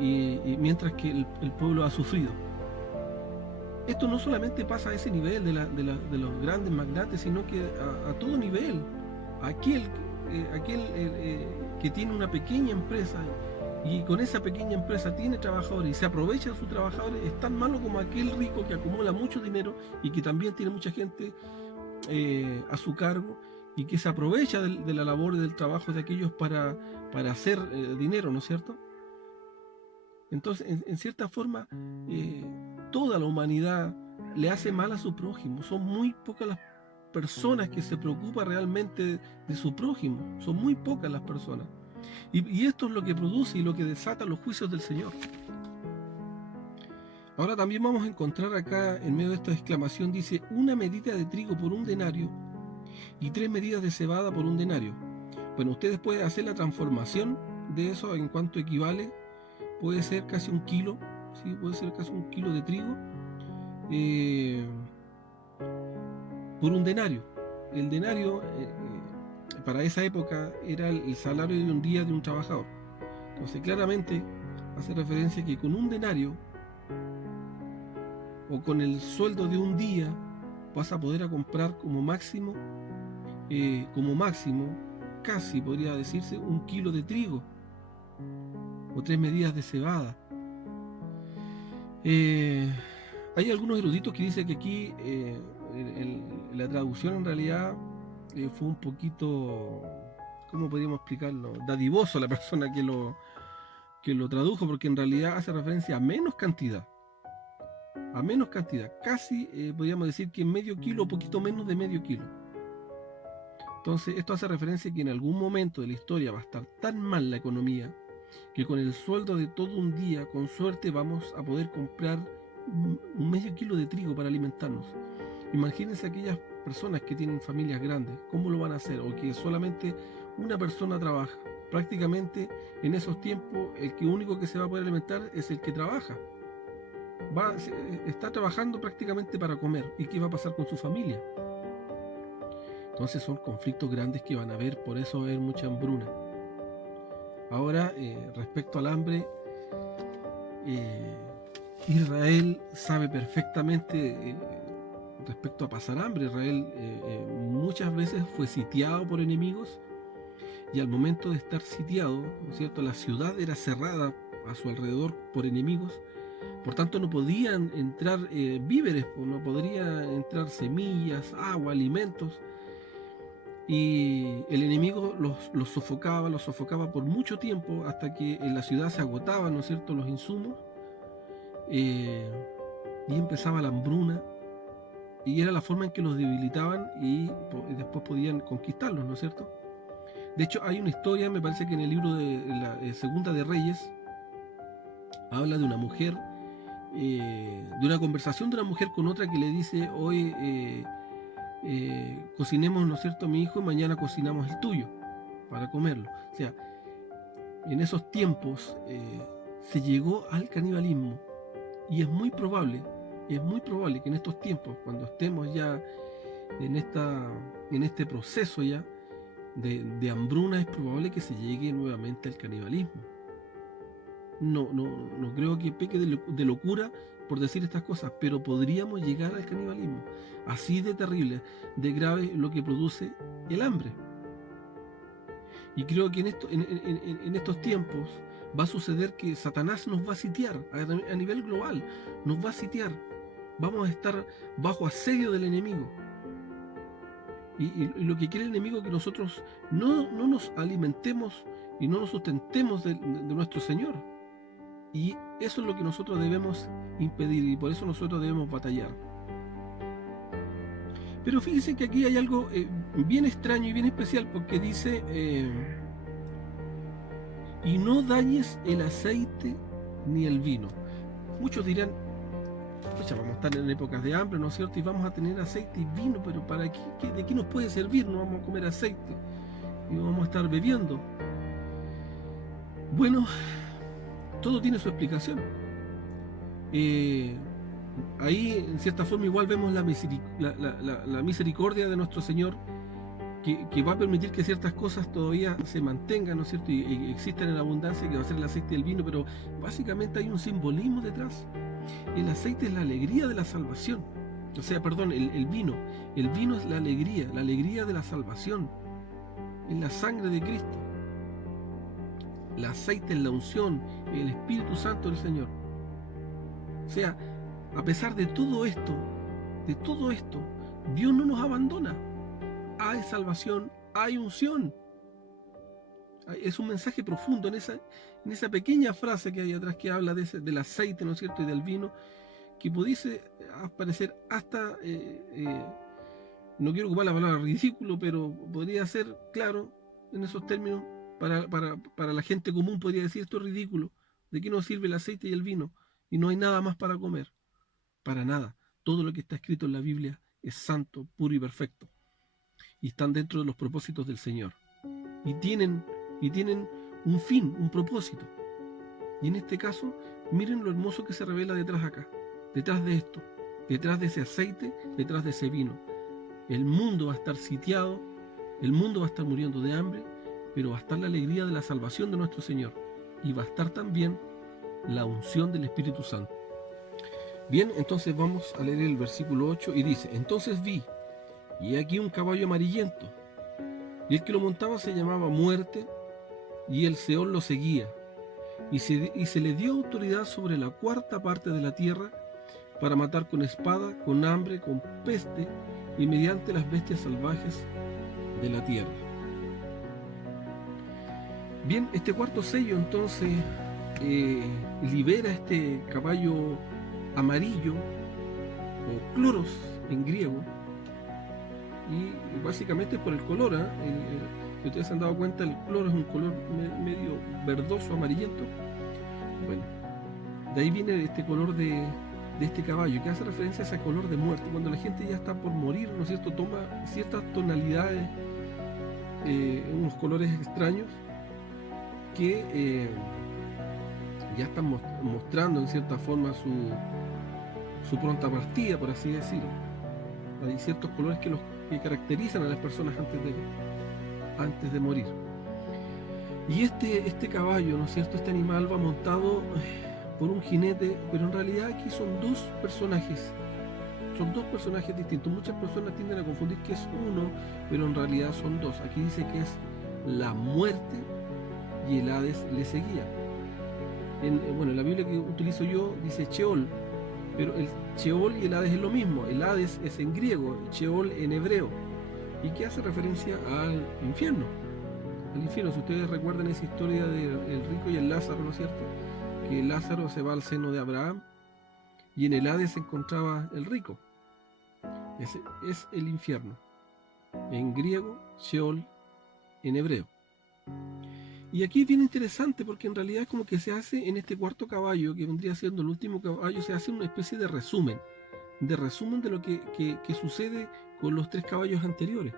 y mientras que el pueblo ha sufrido. Esto no solamente pasa a ese nivel de los grandes magnates, sino que a todo nivel. Aquel que tiene una pequeña empresa y con esa pequeña empresa tiene trabajadores y se aprovecha de sus trabajadores, es tan malo como aquel rico que acumula mucho dinero y que también tiene mucha gente a su cargo y que se aprovecha de la labor y del trabajo de aquellos para hacer dinero, ¿no es cierto? Entonces, en cierta forma, toda la humanidad le hace mal a su prójimo. Son muy pocas las personas que se preocupan realmente de su prójimo. Son muy pocas las personas. Y esto es lo que produce y lo que desata los juicios del Señor. Ahora también vamos a encontrar acá, en medio de esta exclamación, dice, 1 medida de trigo por 1 denario y 3 medidas de cebada por 1 denario. Bueno, ustedes pueden hacer la transformación de eso en cuanto equivale. Puede ser casi 1 kilo, ¿sí? Puede ser casi 1 kilo de trigo por 1 denario. El denario para esa época era el salario de un día de un trabajador. Entonces claramente hace referencia que con 1 denario o con el sueldo de un día vas a poder comprar como máximo, casi podría decirse 1 kilo de trigo o 3 medidas de cebada. Hay algunos eruditos que dicen que aquí la traducción en realidad fue un poquito, ¿cómo podríamos explicarlo? Dadivoso la persona que lo tradujo, porque en realidad hace referencia a menos cantidad. Casi podríamos decir que medio kilo o poquito menos de medio kilo. Entonces esto hace referencia a que en algún momento de la historia va a estar tan mal la economía que con el sueldo de todo un día, con suerte, vamos a poder comprar 1 medio kilo de trigo para alimentarnos. Imagínense aquellas personas que tienen familias grandes, ¿cómo lo van a hacer? O que solamente una persona trabaja. Prácticamente en esos tiempos el único que se va a poder alimentar es el que trabaja. Está trabajando prácticamente para comer. ¿Y qué va a pasar con su familia? Entonces son conflictos grandes que van a haber, por eso va a haber mucha hambruna. Ahora, respecto al hambre, Israel sabe perfectamente respecto a pasar hambre. Israel muchas veces fue sitiado por enemigos y al momento de estar sitiado, ¿no es cierto?, la ciudad era cerrada a su alrededor por enemigos, por tanto no podían entrar víveres, no podrían entrar semillas, agua, alimentos. Y el enemigo los sofocaba por mucho tiempo hasta que en la ciudad se agotaban, ¿no es cierto?, los insumos y empezaba la hambruna y era la forma en que los debilitaban y después podían conquistarlos, ¿no es cierto? De hecho hay una historia, me parece que en el libro de la Segunda de Reyes habla de una mujer, de una conversación de una mujer con otra que le dice, hoy cocinemos, ¿no es cierto?, mi hijo, y mañana cocinamos el tuyo para comerlo. O sea, en esos tiempos se llegó al canibalismo y es muy probable que en estos tiempos, cuando estemos ya en este proceso ya de hambruna, es probable que se llegue nuevamente al canibalismo. No creo que peque de locura por decir estas cosas, pero podríamos llegar al canibalismo. Así de terrible, de grave lo que produce el hambre. Y creo que en estos tiempos va a suceder que Satanás nos va a sitiar a nivel global, nos va a sitiar. Vamos a estar bajo asedio del enemigo. Y lo que quiere el enemigo es que nosotros no nos alimentemos y no nos sustentemos de nuestro Señor. Y eso es lo que nosotros debemos impedir y por eso nosotros debemos batallar. Pero fíjense que aquí hay algo bien extraño y bien especial, porque dice y no dañes el aceite ni el vino. Muchos dirán, pucha, vamos a estar en épocas de hambre, ¿no es cierto? Y vamos a tener aceite y vino, pero ¿para qué? ¿De qué nos puede servir? No vamos a comer aceite y no vamos a estar bebiendo. Bueno, todo tiene su explicación. Ahí, en cierta forma, igual vemos la misericordia de nuestro Señor, que va a permitir que ciertas cosas todavía se mantengan, ¿no es cierto? Y existan en abundancia, que va a ser el aceite y el vino, pero básicamente hay un simbolismo detrás. El aceite es la alegría de la salvación. O sea, perdón, el vino. El vino es la alegría de la salvación. Es la sangre de Cristo. el aceite es la unción, el Espíritu Santo del Señor. O sea, a pesar de todo esto, Dios no nos abandona. Hay salvación, hay unción. Es un mensaje profundo en esa pequeña frase que hay atrás que habla del aceite, ¿no es cierto?, y del vino, que pudiese parecer hasta, no quiero ocupar la palabra ridículo, pero podría ser claro en esos términos, para la gente común podría decir esto es ridículo, ¿de qué nos sirve el aceite y el vino? Y no hay nada más para comer. Para nada. Todo lo que está escrito en la Biblia es santo, puro y perfecto. Y están dentro de los propósitos del Señor. Y tienen un fin, un propósito. Y en este caso, miren lo hermoso que se revela detrás acá. Detrás de esto. Detrás de ese aceite, detrás de ese vino. El mundo va a estar sitiado, el mundo va a estar muriendo de hambre, pero va a estar la alegría de la salvación de nuestro Señor. Y va a estar también la unción del Espíritu Santo. Bien, entonces vamos a leer el versículo 8 y dice: entonces vi, y aquí un caballo amarillento, y el que lo montaba se llamaba Muerte, y el Seol lo seguía, y se le dio autoridad sobre la cuarta parte de la tierra para matar con espada, con hambre, con peste y mediante las bestias salvajes de la tierra. Bien, este cuarto sello entonces libera este caballo amarillo, o cloros en griego, y básicamente por el color, si ustedes se han dado cuenta, el cloro es un color medio verdoso, amarillento. Bueno, de ahí viene este color de este caballo, que hace referencia a ese color de muerte, cuando la gente ya está por morir, ¿no es cierto?, toma ciertas tonalidades, unos colores extraños que ya están mostrando en cierta forma su pronta partida, por así decirlo. Hay ciertos colores que caracterizan a las personas antes de morir. Y este caballo, ¿no es cierto?, este animal va montado por un jinete, pero en realidad aquí son dos personajes distintos. Muchas personas tienden a confundir que es uno, pero en realidad son dos. Aquí dice que es la muerte y el Hades le seguía. En la Biblia que utilizo yo dice Sheol, pero el Sheol y el Hades es lo mismo. El Hades es en griego, Sheol en hebreo, y que hace referencia al infierno. El infierno, si ustedes recuerdan esa historia del rico y el Lázaro, ¿no es cierto?, que Lázaro se va al seno de Abraham y en el Hades se encontraba el rico. Ese es el infierno, en griego Sheol, en hebreo. Y aquí es bien interesante porque en realidad como que se hace en este cuarto caballo, que vendría siendo el último caballo, se hace una especie de resumen de lo que sucede con los tres caballos anteriores.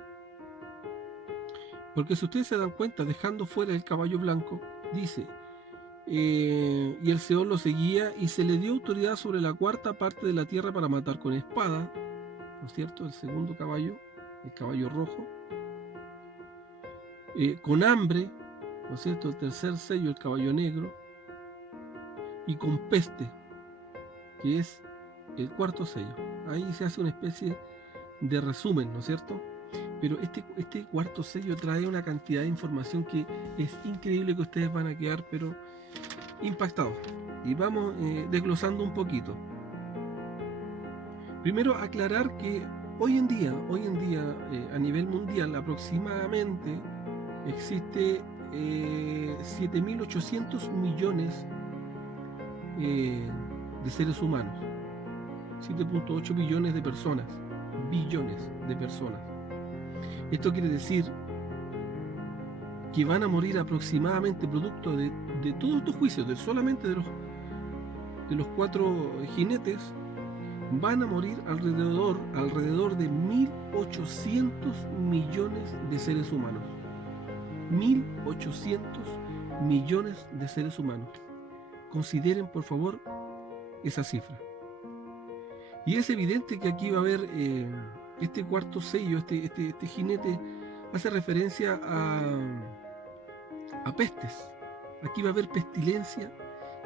Porque si ustedes se dan cuenta, dejando fuera el caballo blanco, dice, y el Seol lo seguía y se le dio autoridad sobre la cuarta parte de la tierra para matar con espada, ¿no es cierto?, el segundo caballo, el caballo rojo, con hambre, ¿no es cierto?, el tercer sello, el caballo negro, y con peste, que es el cuarto sello. Ahí se hace una especie de resumen, ¿no es cierto? Pero este cuarto sello trae una cantidad de información que es increíble, que ustedes van a quedar pero impactados. Y vamos desglosando un poquito. Primero, aclarar que hoy en día a nivel mundial aproximadamente existe 7.800 millones de seres humanos, 7.8 billones de personas, Esto quiere decir que van a morir aproximadamente, producto de todos estos juicios, solamente de los cuatro jinetes, van a morir alrededor de 1.800 millones de seres humanos. 1.800 millones de seres humanos. Consideren por favor esa cifra. Y es evidente que aquí va a haber este cuarto sello, este jinete hace referencia a pestes. Aquí va a haber pestilencia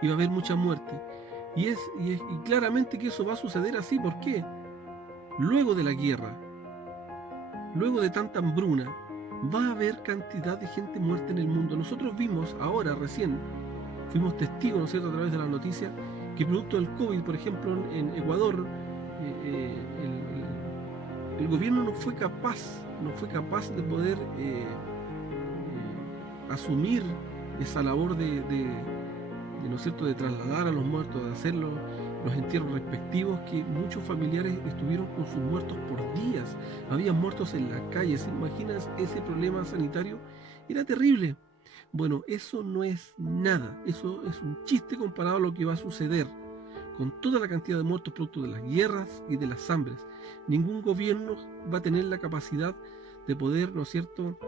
y va a haber mucha muerte. Y claramente que eso va a suceder así. ¿Por qué? Luego de la guerra, luego de tanta hambruna, va a haber cantidad de gente muerta en el mundo. Nosotros vimos ahora, recién, fuimos testigos, ¿no es cierto?, a través de las noticias, que producto del COVID, por ejemplo, en Ecuador, el gobierno no fue capaz de poder asumir esa labor ¿no es cierto?, de trasladar a los muertos, de hacer los entierros respectivos, que muchos familiares estuvieron con sus muertos por días. Habían muertos en la calle. ¿Se imaginan ese problema sanitario? Era terrible. Bueno, eso no es nada. Eso es un chiste comparado a lo que va a suceder con toda la cantidad de muertos producto de las guerras y de las hambres. Ningún gobierno va a tener la capacidad de poder, ¿no es cierto?,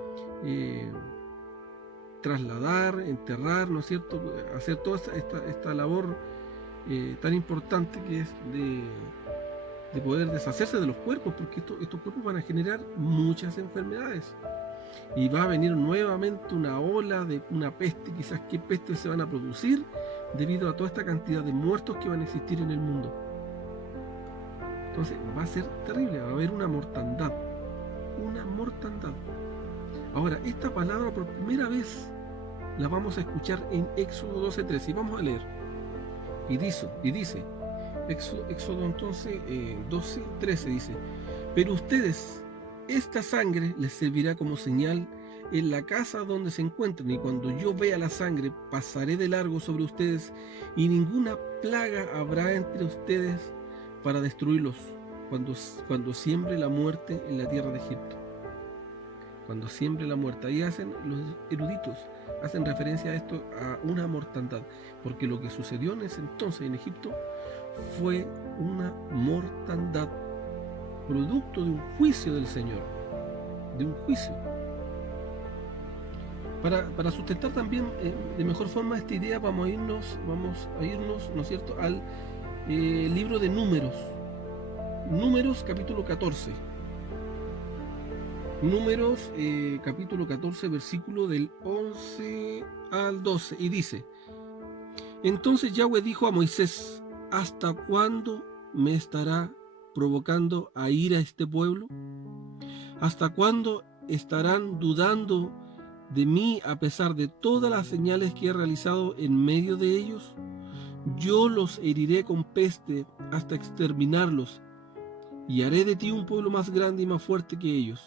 trasladar, enterrar, ¿no es cierto?, hacer toda esta labor tan importante que es de poder deshacerse de los cuerpos, porque estos cuerpos van a generar muchas enfermedades. Y va a venir nuevamente una ola de una peste. Quizás qué pestes se van a producir debido a toda esta cantidad de muertos que van a existir en el mundo. Entonces va a ser terrible, va a haber una mortandad. Una mortandad. Ahora, esta palabra por primera vez la vamos a escuchar en Éxodo 12:13 y vamos a leer. Y dice Éxodo entonces 12:13 dice: pero ustedes, esta sangre les servirá como señal en la casa donde se encuentren, y cuando yo vea la sangre pasaré de largo sobre ustedes, y ninguna plaga habrá entre ustedes para destruirlos cuando siembre la muerte en la tierra de Egipto. Cuando siembre la muerte. Ahí hacen los eruditos, hacen referencia a esto, a una mortandad, porque lo que sucedió en ese entonces en Egipto fue una mortandad, producto de un juicio del Señor, de un juicio. Para sustentar también de mejor forma esta idea, vamos a irnos, ¿no es cierto?, al libro de Números capítulo 14. Números capítulo 14, versículo del 11 al 12, y dice: entonces Yahweh dijo a Moisés: ¿hasta cuándo me estará provocando a ir a este pueblo? ¿Hasta cuándo estarán dudando de mí a pesar de todas las señales que he realizado en medio de ellos? Yo los heriré con peste hasta exterminarlos, y haré de ti un pueblo más grande y más fuerte que ellos.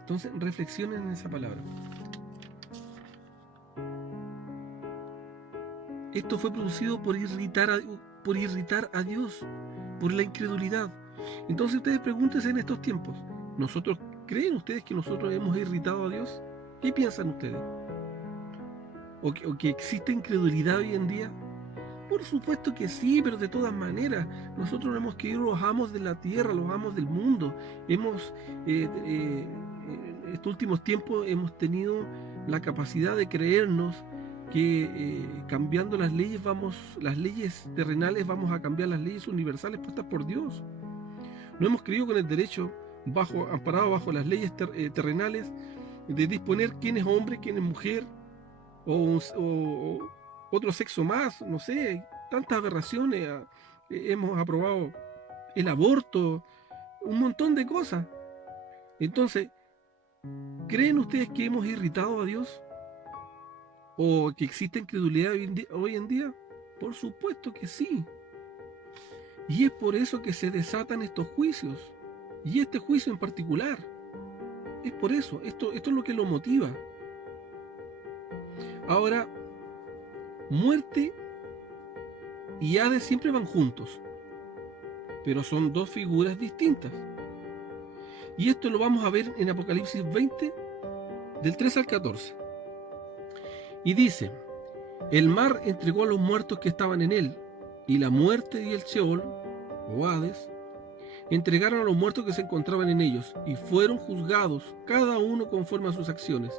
Entonces reflexionen en esa palabra. Esto fue producido por irritar a Dios, por la incredulidad. Entonces ustedes pregúntense en estos tiempos: ¿creen ustedes que nosotros hemos irritado a Dios? ¿Qué piensan ustedes? ¿O que existe incredulidad hoy en día? Por supuesto que sí, pero de todas maneras, nosotros no hemos querido los amos de la tierra, los amos del mundo. Estos últimos tiempos hemos tenido la capacidad de creernos que cambiando las leyes terrenales, vamos a cambiar las leyes universales puestas por Dios. No hemos creído con el derecho, amparado bajo las leyes terrenales, de disponer quién es hombre, quién es mujer, o otro sexo más, no sé, tantas aberraciones. Hemos aprobado el aborto, un montón de cosas. Entonces, ¿creen ustedes que hemos irritado a Dios? ¿O que existe incredulidad hoy en día? Por supuesto que sí. Y es por eso que se desatan estos juicios. Y este juicio en particular. Es por eso. Esto es lo que lo motiva. Ahora, muerte y Hades siempre van juntos, pero son dos figuras distintas. Y esto lo vamos a ver en Apocalipsis 20, del 3 al 14. Y dice: el mar entregó a los muertos que estaban en él, y la muerte y el Sheol, o Hades, entregaron a los muertos que se encontraban en ellos, y fueron juzgados cada uno conforme a sus acciones.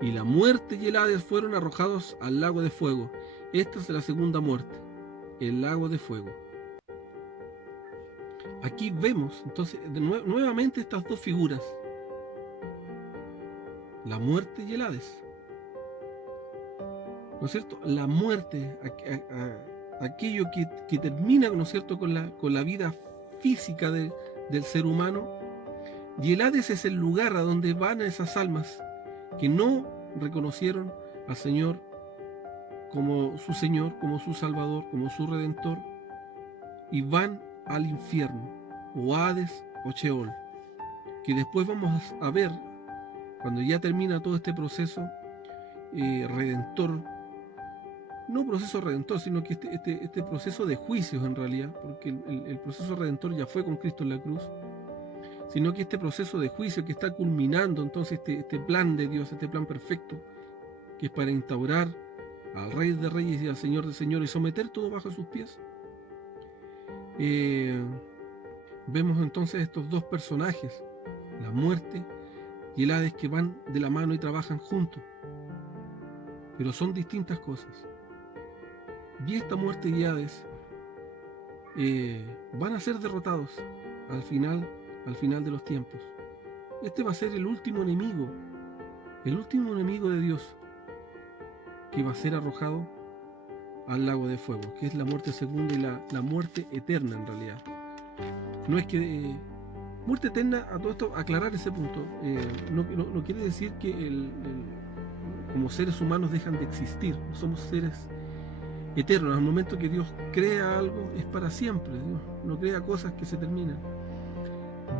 Y la muerte y el Hades fueron arrojados al lago de fuego. Esta es la segunda muerte, el lago de fuego. Aquí vemos entonces nuevamente estas dos figuras, la muerte y el Hades. ¿No es cierto? La muerte, aquello que termina, ¿no es cierto?, con la vida física del ser humano, Y el Hades es el lugar a donde van esas almas que no reconocieron al Señor, como su Salvador, como su Redentor, y van al infierno, o Hades o Sheol, que después vamos a ver, cuando ya termina todo este proceso redentor, no proceso redentor, sino que este proceso de juicios en realidad, porque el proceso redentor ya fue con Cristo en la cruz, sino que este proceso de juicio que está culminando entonces este plan de Dios, este plan perfecto, que es para instaurar al Rey de Reyes y al Señor de Señores y someter todo bajo sus pies. Vemos entonces estos dos personajes, la muerte y el Hades, que van de la mano y trabajan juntos, pero son distintas cosas. Y esta muerte y Hades van a ser derrotados al final de los tiempos. Este va a ser el último enemigo de Dios, que va a ser arrojado al lago de fuego, que es la muerte segunda y la muerte eterna en realidad. No es que muerte eterna, a todo esto aclarar ese punto, no quiere decir que como seres humanos dejan de existir. Somos seres eternos. Al momento que Dios crea algo, es para siempre. Dios no crea cosas que se terminan.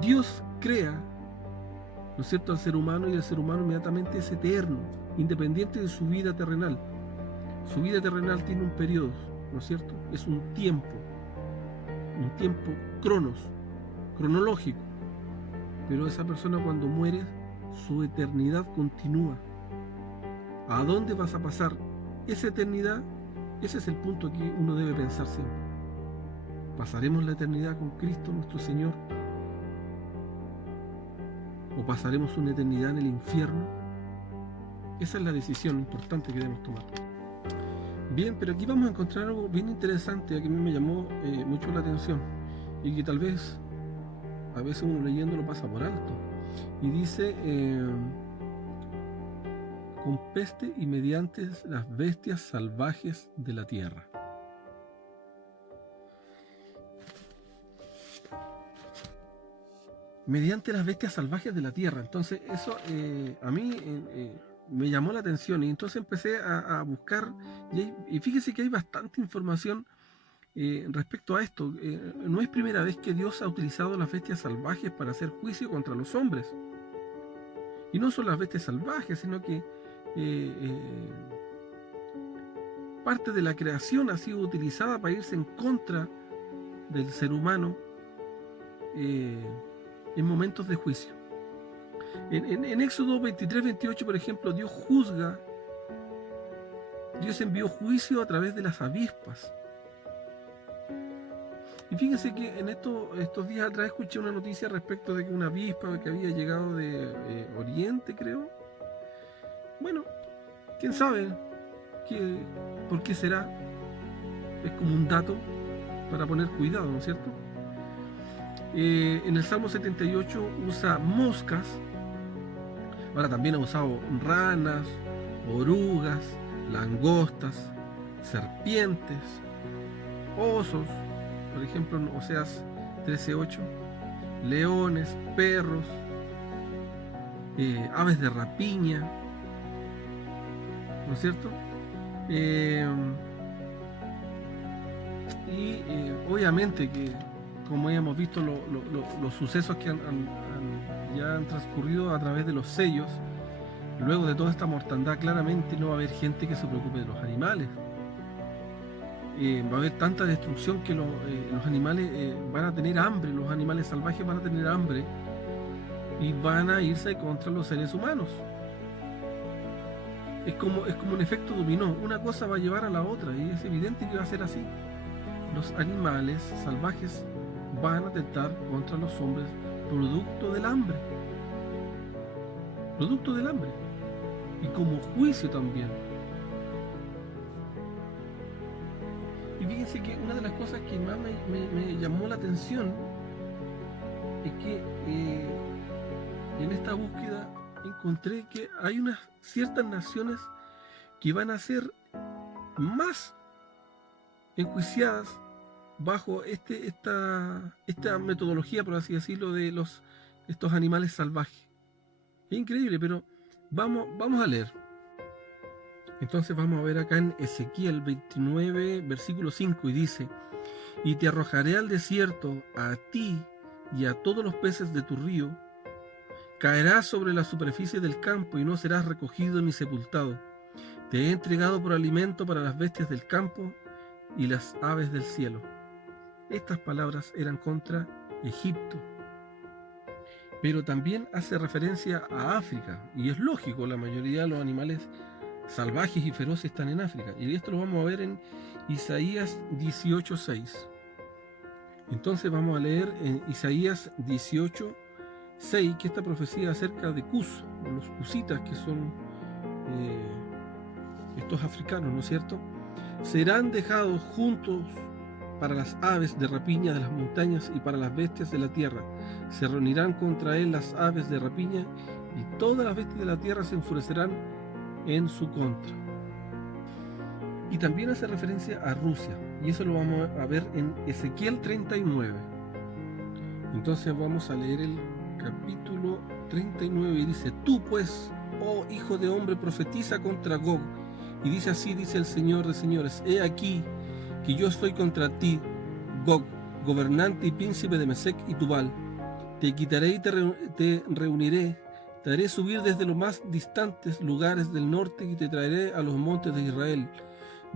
Dios crea, ¿no es cierto?, al ser humano, y el ser humano inmediatamente es eterno, independiente de su vida terrenal. Su vida terrenal tiene un periodo, ¿no es cierto? Es un tiempo cronológico. Pero esa persona, cuando muere, su eternidad continúa. ¿A dónde vas a pasar esa eternidad? Ese es el punto que uno debe pensar siempre. ¿Pasaremos la eternidad con Cristo nuestro Señor? ¿O pasaremos una eternidad en el infierno? Esa es la decisión importante que debemos tomar. Bien, pero aquí vamos a encontrar algo bien interesante que a mí me llamó mucho la atención, y que tal vez a veces uno leyendo lo pasa por alto. Y dice, con peste y mediante las bestias salvajes de la tierra. Mediante las bestias salvajes de la tierra. Entonces eso a mí me llamó la atención, y entonces empecé a buscar, y fíjese que hay bastante información respecto a esto. No es primera vez que Dios ha utilizado las bestias salvajes para hacer juicio contra los hombres. Y no son las bestias salvajes, sino que parte de la creación ha sido utilizada para irse en contra del ser humano en momentos de juicio. En Éxodo 23-28, por ejemplo, Dios envió juicio a través de las avispas. Y fíjense que en estos días atrás escuché una noticia respecto de que una avispa que había llegado de Oriente, creo. Bueno, quién sabe por qué será. Es como un dato para poner cuidado, ¿no es cierto? En el Salmo 78 usa moscas. Ahora también ha usado ranas, orugas, langostas, serpientes, osos, por ejemplo en Oseas 13:8, leones, perros, aves de rapiña, ¿no es cierto? Obviamente que, como ya hemos visto, los sucesos que ya han transcurrido a través de los sellos, luego de toda esta mortandad, claramente no va a haber gente que se preocupe de los animales. Va a haber tanta destrucción que los animales van a tener hambre, los animales salvajes van a tener hambre y van a irse contra los seres humanos. Es como un efecto dominó, una cosa va a llevar a la otra, y es evidente que va a ser así. Los animales salvajes van a atentar contra los hombres producto del hambre, y como juicio también. Y fíjense que una de las cosas que más me llamó la atención es que en esta búsqueda encontré que hay unas ciertas naciones que van a ser más enjuiciadas bajo esta metodología, por así decirlo, de los estos animales salvajes. Es increíble, pero vamos a leer. Entonces vamos a ver acá en Ezequiel 29, versículo 5, y dice: y te arrojaré al desierto, a ti y a todos los peces de tu río. Caerás sobre la superficie del campo y no serás recogido ni sepultado. Te he entregado por alimento para las bestias del campo y las aves del cielo. Estas palabras eran contra Egipto, pero también hace referencia a África, y es lógico, la mayoría de los animales salvajes y feroces están en África, y esto lo vamos a ver en Isaías 18:6. Entonces vamos a leer en Isaías 18:6 que esta profecía acerca de Cus, los cusitas, que son estos africanos, ¿no es cierto? Serán dejados juntos para las aves de rapiña de las montañas y para las bestias de la tierra. Se reunirán contra él las aves de rapiña y todas las bestias de la tierra se enfurecerán en su contra. Y también hace referencia a Rusia, y eso lo vamos a ver en Ezequiel 39. Entonces vamos a leer el capítulo 39 y dice: tú pues, oh hijo de hombre, profetiza contra Gog, y dice así, dice el Señor de señores: he aquí que yo estoy contra ti, Gog, gobernante y príncipe de Mesec y Tubal. Te quitaré y te reuniré, te haré subir desde los más distantes lugares del norte y te traeré a los montes de Israel.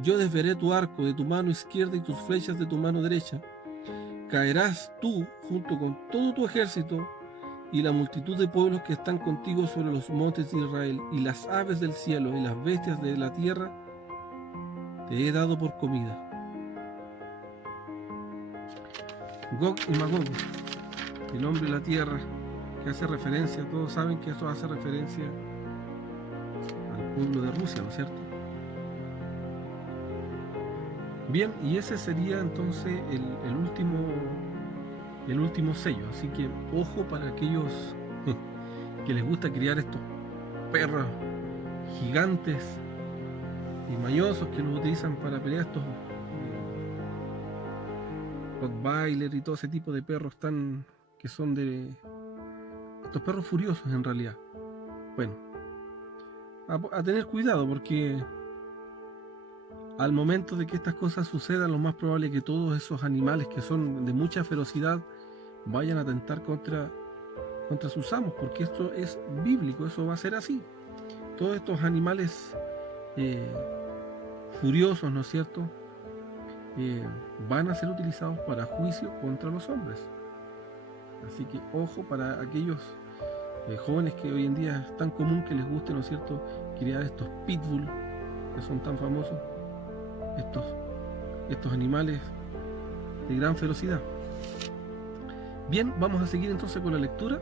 Yo desviaré tu arco de tu mano izquierda y tus flechas de tu mano derecha. Caerás tú junto con todo tu ejército y la multitud de pueblos que están contigo sobre los montes de Israel, y las aves del cielo y las bestias de la tierra te he dado por comida. Gog y Magog, el hombre y la tierra, que hace referencia, todos saben que esto hace referencia al pueblo de Rusia, ¿no es cierto? Bien, y ese sería entonces el último sello, así que ojo para aquellos que les gusta criar estos perros gigantes y mañosos que los utilizan para pelear, estos Rottweiler y todo ese tipo de perros que son de estos perros furiosos en realidad. Bueno, a tener cuidado, porque al momento de que estas cosas sucedan, lo más probable es que todos esos animales que son de mucha ferocidad vayan a atentar contra sus amos, porque esto es bíblico, eso va a ser así. Todos estos animales furiosos, ¿no es cierto?, van a ser utilizados para juicio contra los hombres. Así que ojo para aquellos jóvenes que hoy en día es tan común que les guste, ¿no es cierto?, criar estos pitbull que son tan famosos, estos animales de gran ferocidad. Bien, vamos a seguir entonces con la lectura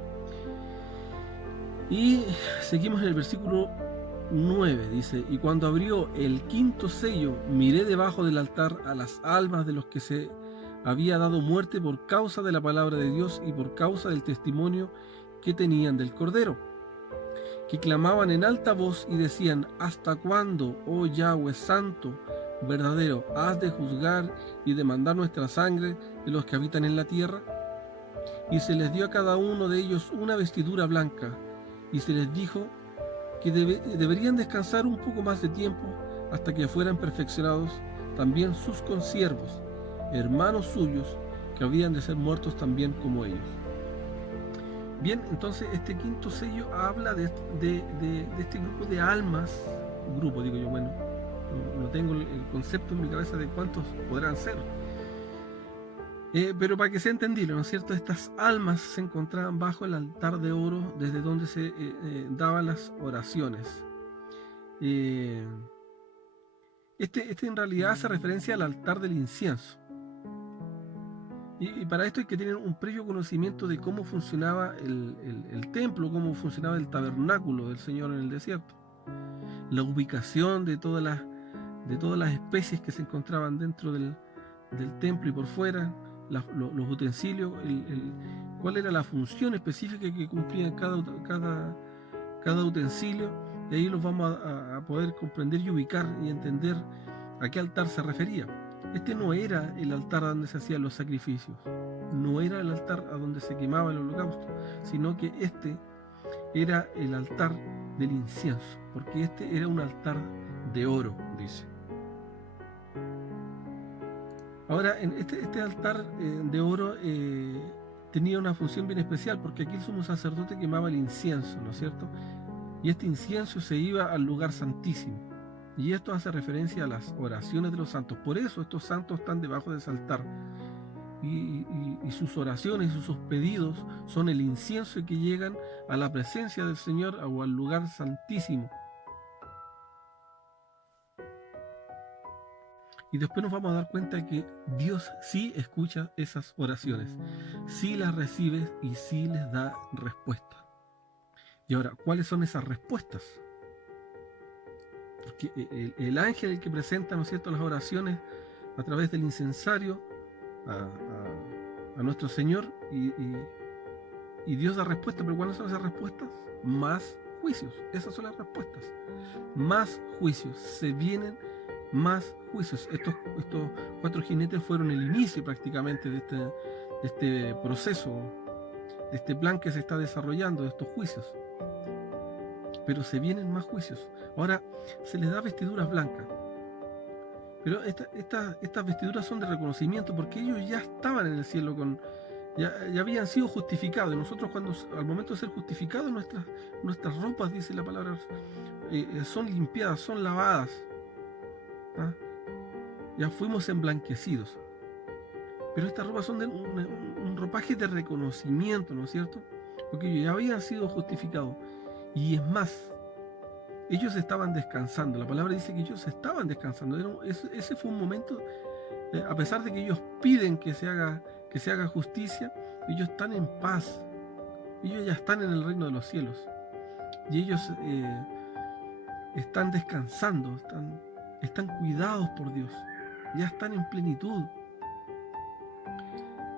y seguimos en el versículo 9. Dice: y cuando abrió el quinto sello, miré debajo del altar a las almas de los que se había dado muerte por causa de la palabra de Dios y por causa del testimonio que tenían del Cordero, que clamaban en alta voz y decían: ¿hasta cuándo, oh Yahweh santo, verdadero, has de juzgar y demandar nuestra sangre de los que habitan en la tierra? Y se les dio a cada uno de ellos una vestidura blanca, y se les dijo que deberían descansar un poco más de tiempo hasta que fueran perfeccionados también sus consiervos, hermanos suyos, que habían de ser muertos también como ellos. Bien, entonces este quinto sello habla de este grupo de almas, grupo digo yo, bueno, no tengo el concepto en mi cabeza de cuántos podrán ser, pero para que sea entendible, ¿no es cierto?, estas almas se encontraban bajo el altar de oro desde donde se daban las oraciones. Este en realidad hace referencia al altar del incienso. Y para esto hay que tener un previo conocimiento de cómo funcionaba el templo, cómo funcionaba el tabernáculo del Señor en el desierto, la ubicación de todas las especies que se encontraban dentro del templo y por fuera, los utensilios, cuál era la función específica que cumplía cada utensilio. Y ahí los vamos a poder comprender y ubicar y entender a qué altar se refería. Este no era el altar donde se hacían los sacrificios. no era el altar a donde se quemaba el holocausto, sino que este era el altar del incienso, porque este era un altar de oro, dice. Ahora, en este altar de oro tenía una función bien especial, porque aquí el sumo sacerdote quemaba el incienso, ¿no es cierto? Y este incienso se iba al lugar santísimo. Y esto hace referencia a las oraciones de los santos. Por eso estos santos están debajo de ese altar. Y sus oraciones y sus pedidos son el incienso que llegan a la presencia del Señor o al lugar santísimo. Y después nos vamos a dar cuenta que Dios sí escucha esas oraciones, sí las recibe y sí les da respuesta. Y ahora, ¿cuáles son esas respuestas? Porque el ángel el que presenta, ¿no es cierto?, las oraciones a través del incensario a nuestro Señor y Dios da respuesta. ¿Pero cuáles son esas respuestas? Más juicios. Esas son las respuestas. Más juicios. Se vienen más juicios. Estos 4 jinetes fueron el inicio prácticamente de este proceso, de este plan que se está desarrollando, de estos juicios. Pero se vienen más juicios. Ahora se les da vestiduras blancas. Pero estas vestiduras son de reconocimiento, porque ellos ya estaban en el cielo, ya habían sido justificados. Y nosotros, al momento de ser justificados, nuestras ropas, dice la palabra, son limpiadas, son lavadas. ¿Ah? Ya fuimos emblanquecidos. Pero estas ropas son de un ropaje de reconocimiento, ¿no es cierto? Porque ellos ya habían sido justificados. Y es más, ellos estaban descansando. La palabra dice que ellos estaban descansando. Ese fue un momento, a pesar de que ellos piden que se haga justicia, ellos están en paz. Ellos ya están en el reino de los cielos. Y ellos están descansando, están cuidados por Dios. Ya están en plenitud.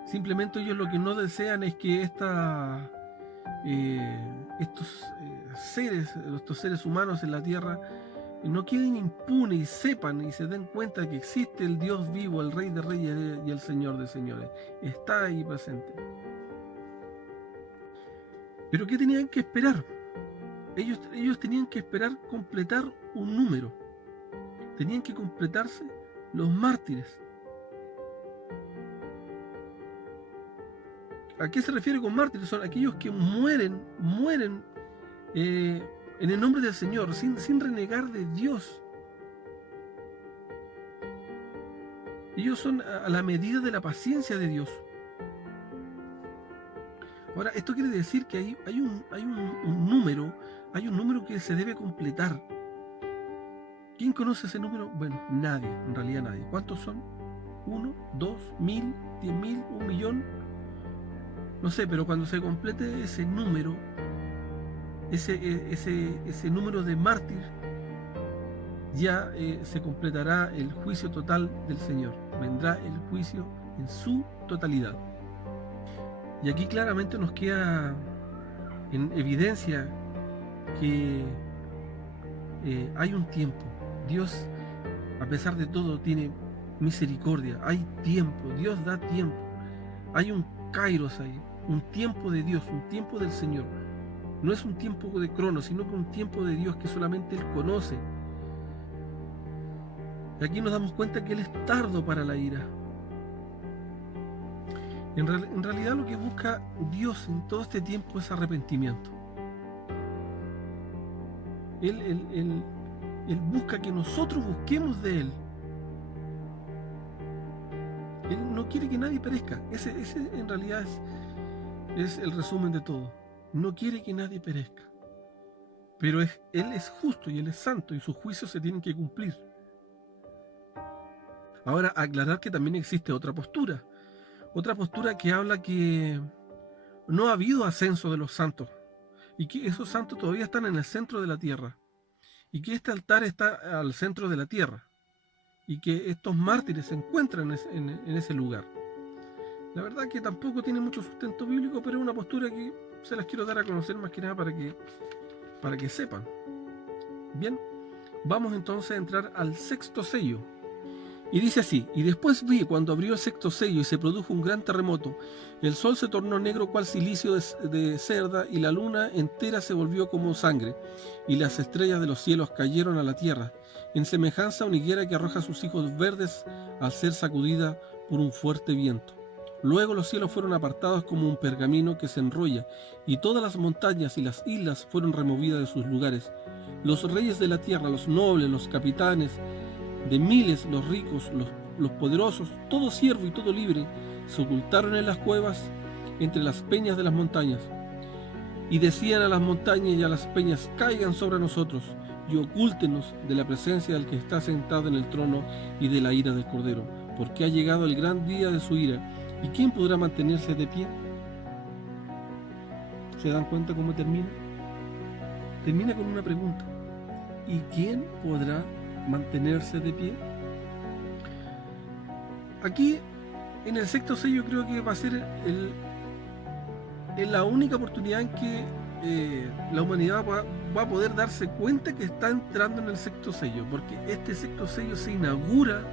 Simplemente ellos lo que no desean es que estos seres humanos en la tierra no queden impunes y sepan y se den cuenta de que existe el Dios vivo, el Rey de Reyes y el Señor de Señores. Está ahí presente. Pero ¿qué tenían que esperar? Ellos tenían que esperar completar un número. Tenían que completarse los mártires. ¿A qué se refiere con mártires? Son aquellos que mueren en el nombre del Señor, sin renegar de Dios. Ellos son a la medida de la paciencia de Dios. Ahora, esto quiere decir que hay un número que se debe completar. ¿Quién conoce ese número? Bueno, nadie, en realidad nadie. ¿Cuántos son? ¿1, 2, 1000, 10.000, 1.000.000? No sé, pero cuando se complete ese número, ese número de mártir, ya se completará el juicio total del Señor. Vendrá el juicio en su totalidad. Y aquí claramente nos queda en evidencia que hay un tiempo. Dios, a pesar de todo, tiene misericordia. Hay tiempo, Dios da tiempo. Hay un kairos ahí, un tiempo de Dios, un tiempo del Señor. No es un tiempo de Cronos, sino que un tiempo de Dios que solamente Él conoce. Y aquí nos damos cuenta que Él es tardo para la ira. En realidad lo que busca Dios en todo este tiempo es arrepentimiento. Él busca que nosotros busquemos de Él. Él no quiere que nadie perezca. Ese en realidad es el resumen de todo. No quiere que nadie perezca. Pero Él es justo y Él es santo y sus juicios se tienen que cumplir. Ahora, aclarar que también existe otra postura. Otra postura que habla que no ha habido ascenso de los santos y que esos santos todavía están en el centro de la tierra y que este altar está al centro de la tierra y que estos mártires se encuentran en ese lugar. La verdad que tampoco tiene mucho sustento bíblico, pero es una postura que se las quiero dar a conocer más que nada para que sepan. Bien, vamos entonces a entrar al sexto sello. Y dice así: y después vi cuando abrió el sexto sello y se produjo un gran terremoto. El sol se tornó negro cual cilicio de cerda, y la luna entera se volvió como sangre, y las estrellas de los cielos cayeron a la tierra, en semejanza a una higuera que arroja sus hijos verdes al ser sacudida por un fuerte viento. Luego los cielos fueron apartados como un pergamino que se enrolla, y todas las montañas y las islas fueron removidas de sus lugares. Los reyes de la tierra, los nobles, los capitanes de miles, los ricos, los poderosos, todo siervo y todo libre, se ocultaron en las cuevas entre las peñas de las montañas. Y decían a las montañas y a las peñas: caigan sobre nosotros y ocúltenos de la presencia del que está sentado en el trono y de la ira del Cordero, porque ha llegado el gran día de su ira. ¿Y quién podrá mantenerse de pie? ¿Se dan cuenta cómo termina? Termina con una pregunta: ¿y quién podrá mantenerse de pie? Aquí, en el sexto sello, creo que va a ser la única oportunidad en que la humanidad va a poder darse cuenta que está entrando en el sexto sello, porque este sexto sello se inaugura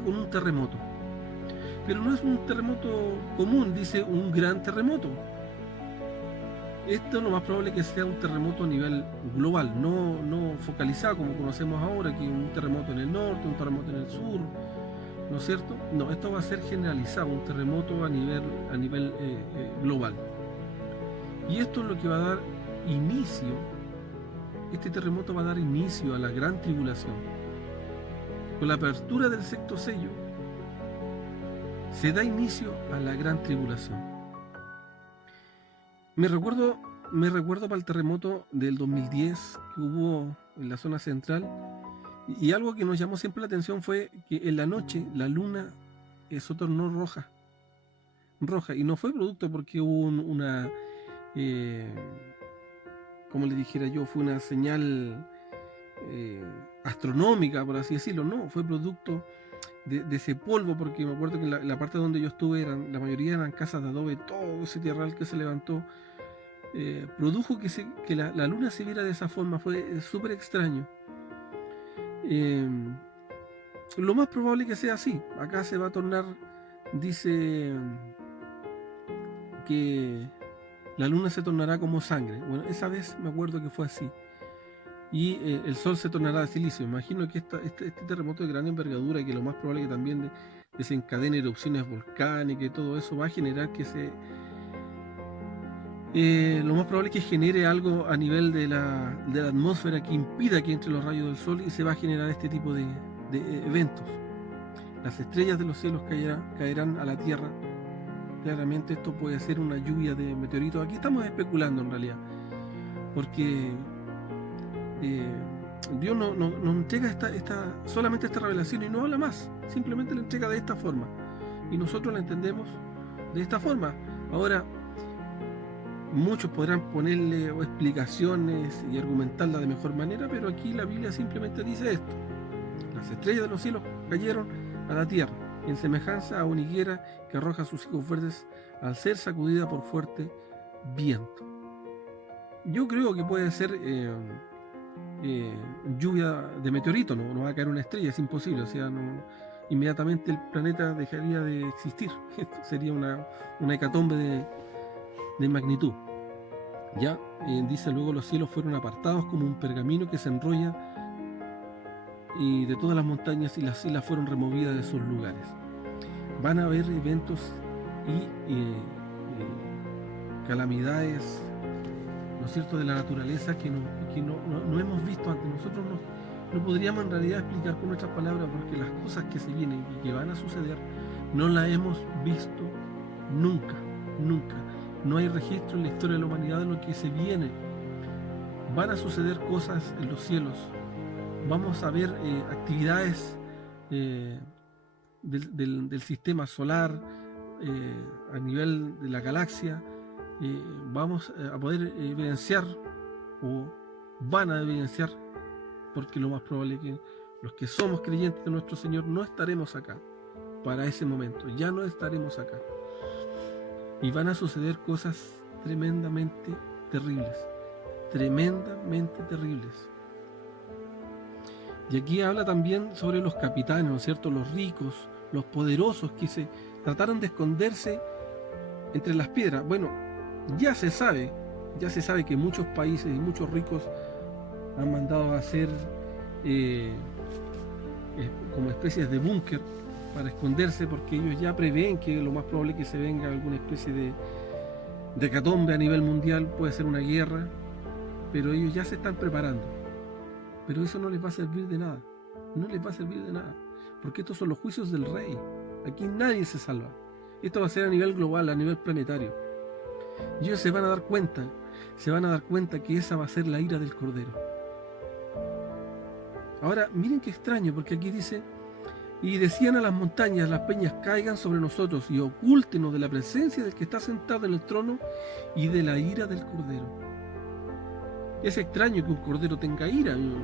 con un terremoto. Pero no es un terremoto común, dice un gran terremoto. Esto lo más probable es que sea un terremoto a nivel global, no focalizado como conocemos ahora, que un terremoto en el norte, un terremoto en el sur, ¿no es cierto? No, esto va a ser generalizado, un terremoto a nivel global. Y esto es lo que va a dar inicio, este terremoto va a dar inicio a la gran tribulación. Con la apertura del sexto sello, se da inicio a la gran tribulación. Me recuerdo para el terremoto del 2010 que hubo en la zona central, y algo que nos llamó siempre la atención fue que en la noche la luna se tornó roja, y no fue producto porque hubo una, como le dijera yo, fue una señal astronómica, por así decirlo. No, fue producto de ese polvo, porque me acuerdo que la parte donde yo estuve, la mayoría eran casas de adobe, todo ese tierral que se levantó produjo que la luna se viera de esa forma. Fue súper extraño. Lo más probable que sea así. Acá se va a tornar, dice que la luna se tornará como sangre. Bueno, esa vez me acuerdo que fue así. Y el sol se tornará de silicio. Imagino que este terremoto de gran envergadura, y que lo más probable es que también desencadene erupciones volcánicas y todo eso, va a generar que lo más probable es que genere algo a nivel de la atmósfera que impida que entre los rayos del sol, y se va a generar este tipo de eventos. Las estrellas de los cielos caerán a la tierra. Claramente esto puede ser una lluvia de meteoritos. Aquí estamos especulando en realidad, porque Dios no entrega solamente esta revelación y no habla más, simplemente la entrega de esta forma, y nosotros la entendemos de esta forma. Ahora, muchos podrán ponerle explicaciones y argumentarla de mejor manera, pero aquí la Biblia simplemente dice esto: las estrellas de los cielos cayeron a la tierra, en semejanza a una higuera que arroja sus higos verdes al ser sacudida por fuerte viento. Yo creo que puede ser lluvia de meteorito, no va a caer una estrella, es imposible. O sea, inmediatamente el planeta dejaría de existir. Esto sería una hecatombe de magnitud. Ya dice: luego los cielos fueron apartados como un pergamino que se enrolla, y de todas las montañas y las islas fueron removidas de sus lugares. Van a haber eventos y calamidades, ¿no es cierto?, de la naturaleza que no hemos visto antes. Nosotros no podríamos en realidad explicar con nuestras palabras, porque las cosas que se vienen y que van a suceder no las hemos visto nunca. No hay registro en la historia de la humanidad de lo que se viene. Van a suceder cosas en los cielos. Vamos a ver actividades del sistema solar, a nivel de la galaxia. Vamos a poder evidenciar, o van a evidenciar, porque lo más probable es que los que somos creyentes de nuestro Señor no estaremos acá para ese momento, ya no estaremos acá, y van a suceder cosas tremendamente terribles. Y aquí habla también sobre los capitanes, ¿no es cierto? Los ricos, los poderosos que se trataron de esconderse entre las piedras. Bueno, ya se sabe que muchos países y muchos ricos han mandado a hacer como especies de búnker para esconderse, porque ellos ya prevén que lo más probable es que se venga alguna especie de hecatombe a nivel mundial, puede ser una guerra, pero ellos ya se están preparando. Pero eso no les va a servir de nada, no les va a servir de nada, porque estos son los juicios del rey. Aquí nadie se salva. Esto va a ser a nivel global, a nivel planetario. Y ellos se van a dar cuenta que esa va a ser la ira del Cordero. Ahora, miren qué extraño, porque aquí dice: y decían a las montañas, las peñas, caigan sobre nosotros y ocúltenos de la presencia del que está sentado en el trono y de la ira del Cordero. Es extraño que un cordero tenga ira. Yo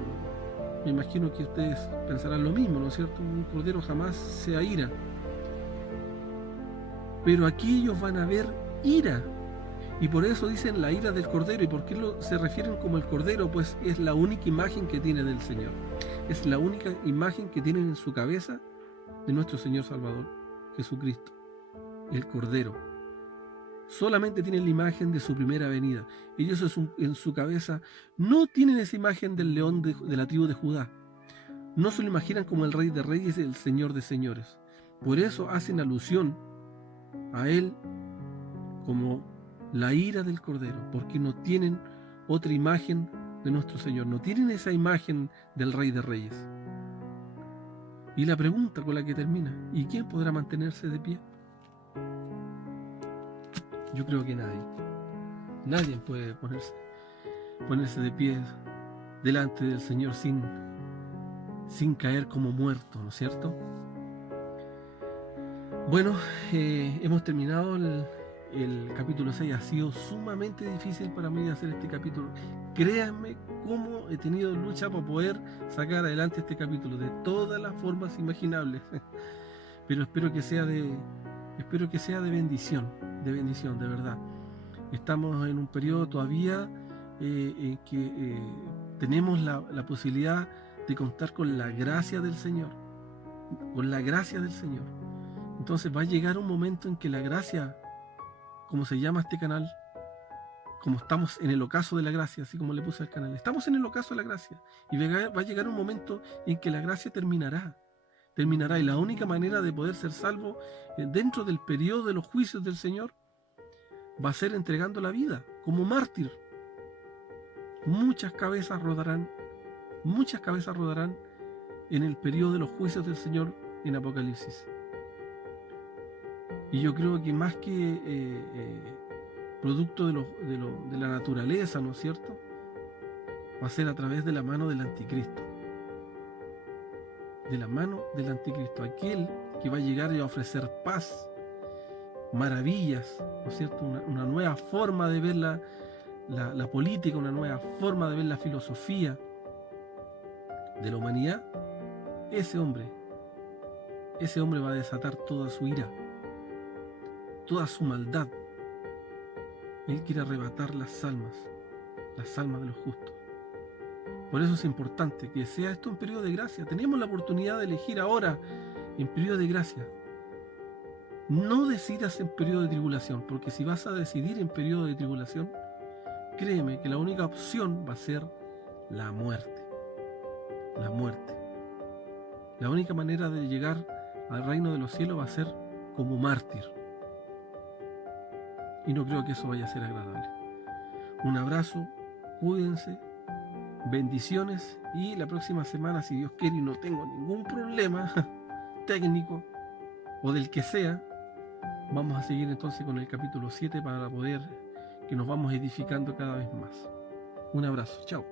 me imagino que ustedes pensarán lo mismo, ¿no es cierto? Un cordero jamás se aira. Pero aquí ellos van a ver ira. Y por eso dicen la ira del Cordero. ¿Y por qué se refieren como el Cordero? Pues es la única imagen que tienen del Señor. Es la única imagen que tienen en su cabeza de nuestro Señor Salvador, Jesucristo, el Cordero. Solamente tienen la imagen de su primera venida. Ellos en su cabeza no tienen esa imagen del león de la tribu de Judá. No se lo imaginan como el Rey de Reyes y el Señor de Señores. Por eso hacen alusión a Él como la ira del Cordero, porque no tienen otra imagen de nuestro Señor, no tienen esa imagen del Rey de Reyes. Y la pregunta con la que termina: ¿y quién podrá mantenerse de pie? Yo creo que nadie. Nadie puede ponerse de pie delante del Señor sin caer como muerto, ¿no es cierto? Bueno, hemos terminado el capítulo 6. Ha sido sumamente difícil para mí hacer este capítulo. Créanme cómo he tenido lucha para poder sacar adelante este capítulo de todas las formas imaginables. Pero espero que sea de bendición, de verdad. Estamos en un periodo todavía en que tenemos la posibilidad de contar con la gracia del Señor. Con la gracia del Señor. Entonces va a llegar un momento en que la gracia, como se llama este canal, como estamos en el ocaso de la gracia, así como le puse al canal, estamos en el ocaso de la gracia, y va a llegar un momento en que la gracia terminará, y la única manera de poder ser salvo dentro del periodo de los juicios del Señor va a ser entregando la vida como mártir. Muchas cabezas rodarán en el periodo de los juicios del Señor en Apocalipsis. Y yo creo que más que producto de la naturaleza, ¿no es cierto?, va a ser a través de la mano del anticristo. De la mano del anticristo, aquel que va a llegar y a ofrecer paz, maravillas, ¿no es cierto?, una nueva forma de ver la política, una nueva forma de ver la filosofía de la humanidad. Ese hombre va a desatar toda su ira, toda su maldad. Él quiere arrebatar las almas de los justos. Por eso es importante que sea esto un periodo de gracia. Tenemos la oportunidad de elegir ahora en periodo de gracia. No decidas en periodo de tribulación, porque si vas a decidir en periodo de tribulación, créeme que la única opción va a ser la muerte. La muerte. La única manera de llegar al reino de los cielos va a ser como mártir. Y no creo que eso vaya a ser agradable. Un abrazo, cuídense, bendiciones, y la próxima semana, si Dios quiere y no tengo ningún problema técnico o del que sea, vamos a seguir entonces con el capítulo 7 para poder que nos vamos edificando cada vez más. Un abrazo, chao.